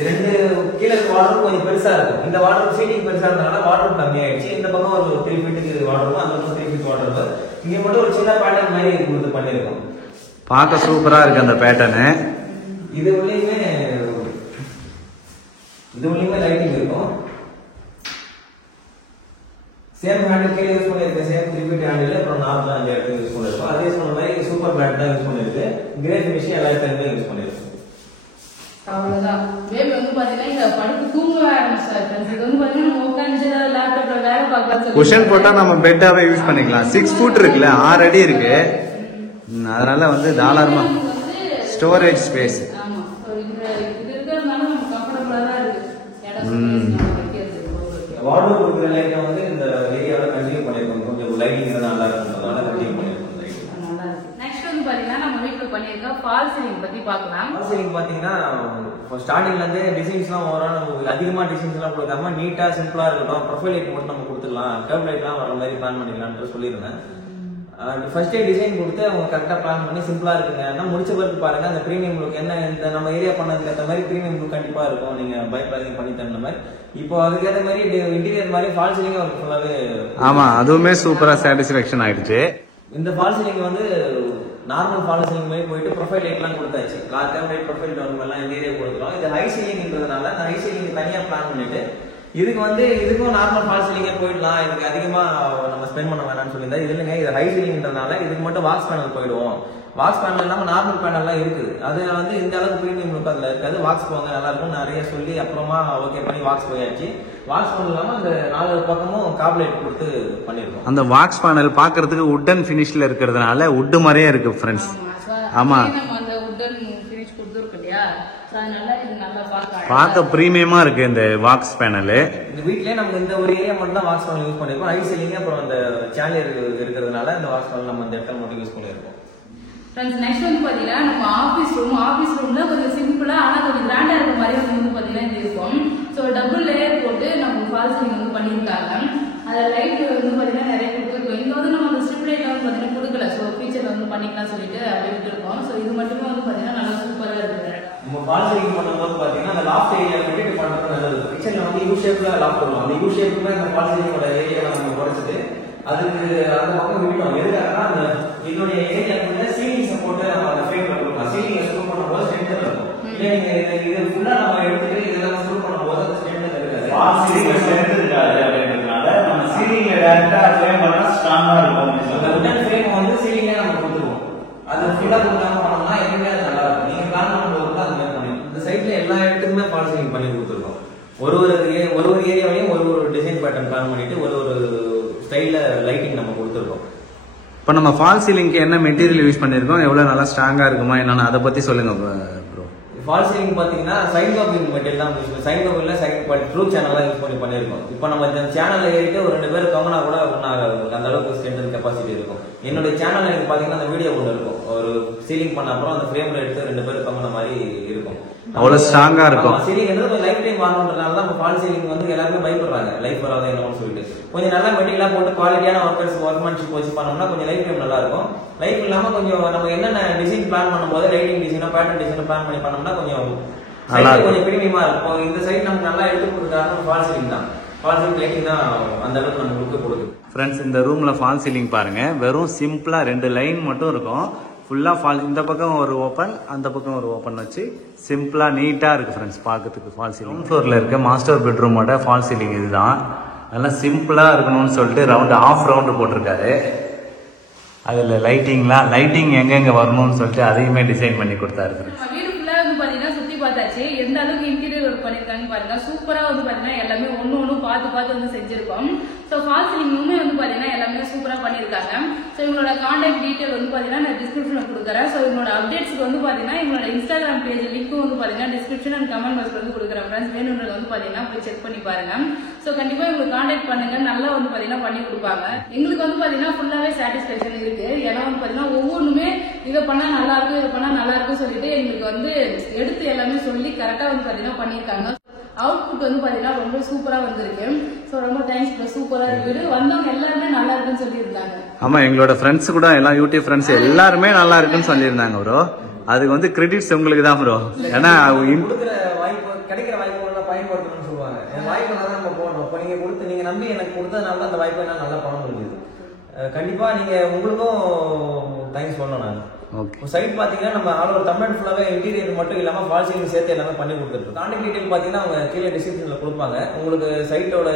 ரெண்டு கீழே வார்ட்ரோப் கொஞ்சம் பெருசா இருக்கும். இந்த வார்ட்ரோப் சீட்டிங் பெருசா இருந்தனால வார்ட்ரோப் கம்மியாயிடுச்சு. இந்த பக்கம் ஒரு 3 ஃபீட்டுக்கு வார்ட்ரோப், அந்த பக்கம் 3 ஃபீட் வார்ட்ரோப். இங்க மட்டும் ஒரு சின்ன பேட்டர்ன் மாதிரி கொடுத்து பண்ணிருக்கோம். பார்க்க சூப்பரா இருக்கு அந்த பேட்டர்னு. இது உள்ளேயுமே லைட்டிங் இருக்கும். சேம் ஹேண்டில் கீழே யூஸ் பண்ணிருக்கேன். சேம் 3 ஃபீட் ஹேண்டில், அப்புறம் நார்மலா 5 இடத்துல யூஸ் பண்ணிருக்கோம். அதே சொன்ன மாதிரி சூப்பர் பிராண்ட் தான் யூஸ் பண்ணிருக்கு. கிரே ஃபினிஷ் எல்லா இடத்துலயுமே யூஸ் பண்ணிருக்கோம். அவ்வளவுதான். பேபி வந்து பாத்தீங்கன்னா இங்க படுத்து தூங்க ஆரம்பிச்சாரு. இது வந்து பாத்தீங்கன்னா நம்ம உட்காந்து லேப்டாப்ல வேலை பார்க்கலாம். குஷன் போட்டா நம்ம பெட்டாவே யூஸ் பண்ணிக்கலாம். 6 ஃபுட் இருக்குல்ல, 6 அடி இருக்கு. அதனால வந்து தாராளமா ஸ்டோரேஜ் ஸ்பேஸ். ஆமா, இது இருக்கிறதுனால நம்ம கம்ஃபர்டபுளா தான் இருக்கு. வார்ட்ரோப் இருக்கிற லைட்டை வந்து இந்த ஏரியாவோட கண்டினியூ பண்ணிருக்கோம். கொஞ்சம் லைட்டிங் நல்லா இருக்கிறதுனால கண்டினியூ பண்ணிருக்கோம். நெக்ஸ்ட் வந்து பாத்தீங்கன்னா நம்ம வீட்டுல பண்ணிருக்க ஃபால் சீலிங் பத்தி பார்க்கலாம். ஃபால் சீலிங் பாத்தீங்கன்னா ஸ்டார்டிங்ல இருந்தே டிசைன்ஸ் எல்லாம் ஓவரால் அதிகமா டிசைன்ஸ் எல்லாம் கொடுக்காம நீட்டா சிம்பிளா இருக்கட்டும், ப்ரொஃபைல் லைட் மட்டும் நம்ம கொடுத்துடலாம், கர்வ் லைட் எல்லாம் வர மாதிரி பிளான் பண்ணிக்கலாம்னு சொல்லியிருந்தேன். ஃபர்ஸ்ட் டே டிசைன் கொடுத்து அவங்க கரெக்டா பிளான் பண்ணி சிம்பிளா இருக்குங்க. முடிச்ச பிறகு பாருங்க அந்த பிரீமியம் லுக் என்ன, இந்த நம்ம ஏரியா பண்ணதுக்கு ஏற்ற மாதிரி பிரீமியம் லுக் கண்டிப்பா இருக்கும். நீங்க பயப்படாதீங்க, பண்ணி தந்த மாதிரி. இப்போ அதுக்கேற்ற மாதிரி இன்டீரியர் மாதிரி ஃபால் சீலிங் அவருக்கு ஃபுல்லாவே. ஆமா, அதுவுமே சூப்பரா சாட்டிஸ்ஃபேக்ஷன் ஆயிடுச்சு. இந்த ஃபால் சீலிங் வந்து நார்மல் ஃபால் சீலிங் மாதிரி போயிட்டு ப்ரொஃபைல் லைட் எல்லாம் கொடுத்தாச்சு. லாஸ்ட் லைட் ப்ரொஃபைல் டவுன் எல்லாம் இந்த ஏரியா கொடுத்துருவோம். இது ஹை சீலிங்ன்றதுனால அந்த ஹை சீலிங் தனியா பிளான் பண்ணிட்டு இதுக்கு வந்து இதுக்கும் நார்மல் ஃபால் சீலிங்கே போயிடலாம், இதுக்கு அதிகமா நம்ம ஸ்பெண்ட் பண்ண வேணாம்னு சொல்லியிருந்தா. இது இல்லைங்க, இது ஹை சீலிங்ன்றதுனால இதுக்கு மட்டும் வாக்ஸ் பேனல் போயிடுவோம். வாக்ஸ் பேனல் இல்லாம நார்மல் பேனல்லாம் இருக்குது. அது வந்து இந்த அளவுக்கு பிரீமியம் லுக் அதுல இருக்காது. வாக்ஸ் போங்க நல்லா இருக்கும் நிறைய சொல்லி அப்புறமா ஓகே பண்ணி வாக்ஸ் போயாச்சு. வாக்ஸ் பேனல் இல்லாம அந்த 4 பக்கமும் காப்லைட் கொடுத்து பண்ணிருக்கோம். அந்த வாக்ஸ் பேனல் பாக்குறதுக்கு உட்டன் பினிஷ்ல இருக்கிறதுனால உட் மாதிரியே இருக்கு ஃப்ரெண்ட்ஸ். ஆமா, அந்த உட்டன் ஃபினிஷ் கொடுத்துருக்கு இல்லையா, அதனால இது நல்லா பார்க்க பிரீமியமா இருக்கு இந்த வாக்ஸ் பேனல். இந்த வீட்லயே நம்ம இந்த ஒரு ஏரியா மட்டும் தான் வாக்ஸ் பேனல் யூஸ் பண்ணிருக்கோம். ஹை சீலிங் அப்புறம் அந்த சேனல் இருக்கிறதுனால இந்த வாக்ஸ் பேனல் நம்ம இந்த இடத்துல மட்டும் யூஸ் பண்ணிருக்கோம். ஃப்ரெண்ட்ஸ் நெக்ஸ்ட் வந்து பாத்தீங்கன்னா நம்ம ஆபீஸ் ரூம்ல கொஞ்சம் சிம்பிளா ஆனா கொஞ்சம் கிராண்டா இருக்க மாதிரி வந்து பாத்தீங்கன்னா இது இருக்கும். ஸோ டபுள் லேயர் போட்டு நம்ம ஃபால் சீலிங் வந்து பண்ணியிருக்காங்க. அதில் லைட் வந்து பாத்தீங்கன்னா நிறைய கொடுத்துருக்கோம். இங்க வந்து நம்ம அந்த ஸ்ட்ரிப் லைட் வந்து பாத்தீங்கன்னா கொடுக்கல. ஸோ ஃபீச்சர் வந்து பண்ணிக்கலாம் சொல்லிட்டு அப்படி விட்டுருக்கோம். ஸோ இது மட்டுமே வந்து பாத்தீங்கன்னா நல்லா சூப்பரா இருக்கு. நம்ம ஃபால் சீலிங் பண்ணும்போது பாத்தீங்கன்னா அந்த லாஃப்ட் ஏரியா விட்டுட்டு பண்றது நல்லது. கிச்சன்ல வந்து யூ ஷேப்ல லாஃப்ட் பண்ணுவோம். அந்த யூ ஷேப்புமே அந்த ஃபால் சீலிங்கோட ஏரியாவை நம்ம குறைச்சிட்டு அதுக்கு அந்த பக்கம் விட்டோம். எதுக்காக அந்த என்னுடைய ஏரியாக்குள்ள சீலிங் சப்போர்ட் நம்ம அந்த ஃப்ரேம்ல கொடுக்கலாம். சீலிங் சப்போர்ட் பண்ணும்போது ஸ்ட்ரென்த் இருக்கும். இல்ல நீங்க இது ஃபுல்லா நம்ம எடுத்துட்டு இதெல்லாம் ஃபுல் பண்ணும்போது அந்த ஸ்ட்ரென்த் இருக்காது. வால் சீலிங்ல ஸ்ட்ரென்த் இருக்காது அப்படின்றதுனால நம்ம சீலிங்ல டைரக்டா ஃப்ரேம் பண்ணா ஸ்ட்ராங்கா இருக்கும். அந்த உடன் ஃப்ரேம் வந்து சீலிங்கே நம்ம கொடுத்துருவோம். அது ஃபுல்லா கொடுக்காம பண்ணோம்னா எப்பவுமே அது நல்லா இருக்கும். நீங்க பிளான் பண்ணும்போது தான் அது மாதிரி பண்ணிருக்கோம். இந்த சைட்ல எல்லா இடத்துக்குமே ஃபால் சீலிங் பண்ணி கொடுத்துருக்கோம். ஒரு ஏரியாவிலையும் ஒரு டிசைன் பேட்டர்ன் பிளான் பண்ணிட்டு ஒரு ஸ்டைல்ல லைட்டிங் நம்ம கொடுத்துருக்கோம். இப்போ நம்ம ஃபால் சீலிங்க்கு என்ன மெட்டீரியல் யூஸ் பண்ணிருக்கோம், எவ்வளவு நல்லா ஸ்ட்ராங்கா இருக்குமா என்னன்னு அதை பத்தி சொல்லுங்க ப்ரோ. ஃபால் சீலிங் பாத்தீங்கன்னா சைன் காப்பிங் மெட்டீரியல் தான் யூஸ் பண்ணி சைன் காப்பிங்ல சைன் ட்ரூ சேனல்லாம் யூஸ் பண்ணிருக்கோம். இப்போ நம்ம இந்த சேனல்ல ஏறிட்டு ஒரு 2 பேர் கவனா கூட அந்த அளவுக்கு ஸ்ட்ரென்த் கெப்பாசிட்டி இருக்கும். என்னுடைய சேனல்ல எனக்கு பாத்தீங்கன்னா அந்த வீடியோ ஒன்று இருக்கும். ஒரு சீலிங் பண்ண அப்புறம் அந்த ஃப்ரேம்ல எடுத்து 2 பேர் கவன மாதிரி இருக்கும். அவ்வளவு ஸ்ட்ராங்கா இருக்கும். சீலிங் வந்து லைஃப் டைம் வாங்கணுன்றதுனால தான் ஃபால் சீலிங் வந்து எல்லாருமே பயப்படுறாங்க. லைஃப் வராது என்னன்னு சொல்லிட்டு கொஞ்சம் நல்ல மெட்டீரியலா போட்டு குவாலிட்டியான ஒர்க்மேன்ஷிப் வச்சு பண்ணோம்னா கொஞ்சம் லைஃப் டைம் நல்லா இருக்கும். லைஃப் இல்லாம கொஞ்சம் நம்ம என்னென்ன டிசைன் பிளான் பண்ணும்போது லைட்டிங் டிசைனா பேட்டர்ன் டிசைனா பிளான் பண்ணி பண்ணோம்னா கொஞ்சம் கொஞ்சம் பிரீமியமா இருக்கும். இந்த சைட் நமக்கு நல்லா எடுத்து கொடுக்குறாங்க ஃபால் சீலிங் தான். ஃபால் சீலிங் லைட்டிங் தான் அந்த அளவுக்கு நமக்கு லுக் கொடுக்குது. ஃப்ரெண்ட்ஸ், இந்த ரூம்ல ஃபால் சீலிங் பாருங்க, வெறும் சிம்பிளா 2 லைன் மட்டும் இருக்கும். ஃபுல்லா ஃபால், இந்த பக்கம் ஒரு ஓப்பன், அந்த பக்கம் ஒரு ஓப்பன் வச்சு சிம்பிளா நீட்டா இருக்கு ஃப்ரெண்ட்ஸ் பார்க்கிறதுக்கு. ஃபால் சீலிங் கிரவுண்ட் ஃப்ளோர்ல இருக்க மாஸ்டர் பெட்ரூமோட ஃபால் சீலிங் இதுதான். நல்லா சிம்பிளா இருக்கணும்னு சொல்லிட்டு ஆஃப் ரவுண்டு போட்டிருக்காரு. அதுல லைட்டிங் எங்கெங்க வரணும்னு சொல்லிட்டு அதையுமே டிசைன் பண்ணி கொடுத்தாரு ஃப்ரெண்ட்ஸ். வீடு ஃபுல்லா வந்து பாத்தீங்கன்னா சுத்தி பார்த்தாச்சு. எந்த அளவுக்கு இன்டீரியர் ஒர்க் பண்ணிருக்காங்கன்னு பாருங்க. சூப்பரா வந்து பாத்தீங்கன்னா எல்லாமே ஒண்ணு பார்த்து வந்து செஞ்சிருக்கோம். சோ ஃபால் சீலிங்குமே வந்து பாத்தீங்கன்னா எல்லாமே சூப்பரா பண்ணிருக்காங்க. சோ இவங்களோட கான்டாக்ட் டீடைல் வந்து பாத்தீங்கன்னா நான் டிஸ்கிரிப்ஷன்ல கொடுக்குறேன். சோ இவங்களோட அப்டேட்ஸ்க்கு வந்து பாத்தீங்கன்னா இவங்களோட இன்ஸ்டாகிராம் பேஜ் லிங்க்கும் வந்து பாத்தீங்கன்னா டிஸ்கிரிப்ஷன் அண்ட் கமெண்ட் பாக்ஸ்ல வந்து கொடுக்குறேன் ஃப்ரெண்ட்ஸ். வேணும்ன்றது வந்து பாத்தீங்கன்னா போய் செக் பண்ணி பாருங்க. சோ கண்டிப்பா இவங்களுக்கு கான்டாக்ட் பண்ணுங்க, நல்லா வந்து பாத்தீங்கன்னா பண்ணி கொடுப்பாங்க. எங்களுக்கு வந்து பாத்தீங்கன்னா ஃபுல்லாவே சாட்டிஸ்பேக்ஷன் இருக்கு. ஏன்னா வந்து பாத்தீங்கன்னா ஒவ்வொன்றுமே இதை பண்ணா நல்லா இருக்கும், இதை பண்ணா நல்லா இருக்கும் சொல்லிட்டு எங்களுக்கு வந்து எடுத்து எல்லாமே சொல்லி கரெக்டா வந்து பாத்தீங்கன்னா பண்ணிருக்காங்க. அவுட்புட் வந்து பாத்தீங்கன்னா ரொம்ப சூப்பரா வந்திருக்கு. சோ ரொம்ப தேங்க்ஸ், சூப்பரா இருக்கு. வந்தவங்க எல்லாருமே நல்லா இருக்குன்னு சொல்லி இருந்தாங்க. ஆமா, எங்களோட ஃப்ரெண்ட்ஸ் கூட எல்லாம் யூடியூப் ஃப்ரெண்ட்ஸ் எல்லாருமே நல்லா இருக்குன்னு சொல்லியிருந்தாங்க ப்ரோ. அதுக்கு வந்து கிரெடிட்ஸ் உங்களுக்கு தான் ப்ரோ. ஏன்னா கொடுக்குற வாய்ப்பு, கிடைக்கிற வாய்ப்புகளை பயன்படுத்தணும்னு சொல்லுவாங்க. என் வாய்ப்பு தான் நம்ம போடணும். இப்போ நீங்க நம்பி எனக்கு கொடுத்ததுனால தான் அந்த வாய்ப்பை நான் நல்லா பண்ண முடியுது. கண்டிப்பா நீங்க உங்களுக்கும் தேங்க்ஸ் சொல்லணும். நான் சைட் பாத்தீங்கன்னா நம்ம ஆல் ஓவர் தமிழ்நாடு ஃபுல்லாவே இன்டீரியர் மட்டும் இல்லாம ஃபால் சீலிங் சேர்த்து எல்லாமே பண்ணி கொடுத்துருக்கோம். கான்டாக்ட் டீடைல் பாத்தீங்கன்னா அவங்க கீழே டிஸ்கிரிப்ஷன்ல கொடுப்பாங்க. உங்களுக்கு சைட்டோட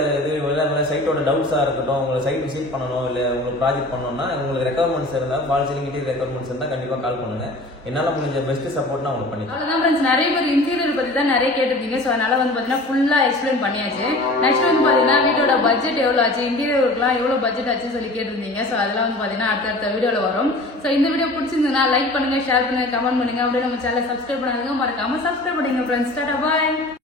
சைட்டோட டவுட்ஸா இருக்கட்டும், உங்களுக்கு சைட் விசிட் பண்ணணும், இல்ல உங்களுக்கு ப்ராஜெக்ட் பண்ணணும்னா உங்களுக்கு ரெக்யர்மெண்ட்ஸ் இருந்தா, ஃபால் சீலிங் இன்டீரியர் ரெக்யர்மெண்ட்ஸ் இருந்தா கண்டிப்பா கால் பண்ணுங்க. என்னால முடிஞ்ச பெஸ்ட் சப்போர்ட் நான் உங்களுக்கு பண்ணி. அவ்வளவுதான் ஃப்ரெண்ட்ஸ். நிறைய பேர் இன்டீரியர் பத்தி தான் நிறைய கேட்டிருந்தீங்க. சோ அதனால வந்து பாத்தீங்கன்னா ஃபுல்லா எக்ஸ்பிளைன் பண்ணியாச்சு. நெக்ஸ்ட் வந்து பாத்தீங்கன்னா வீட்டோட பட்ஜெட் எவ்வளவு ஆச்சு, இன்டீரியர் ஒர்க்லாம் எவ்வளவு பட்ஜெட் ஆச்சு சொல்லி கேட்டிருந்தீங்க. சோ அதெல்லாம் வந்து பாத்தீங்கன்னா அடுத்த வீடியோல வரும். சோ இந்த வீடியோ பிடிச்சிருந்தா லைக் பண்ணுங்க, ஷேர் பண்ணுங்க, கமெண்ட் பண்ணுங்க. அப்படியே நம்ம சேனலை சப்ஸ்கிரைப் பண்ணாதீங்க, மறக்காம சப்ஸ்கிரைப் பண்ணுங்க ஃப்ரெண்ட்ஸ். டாடா, பாய்.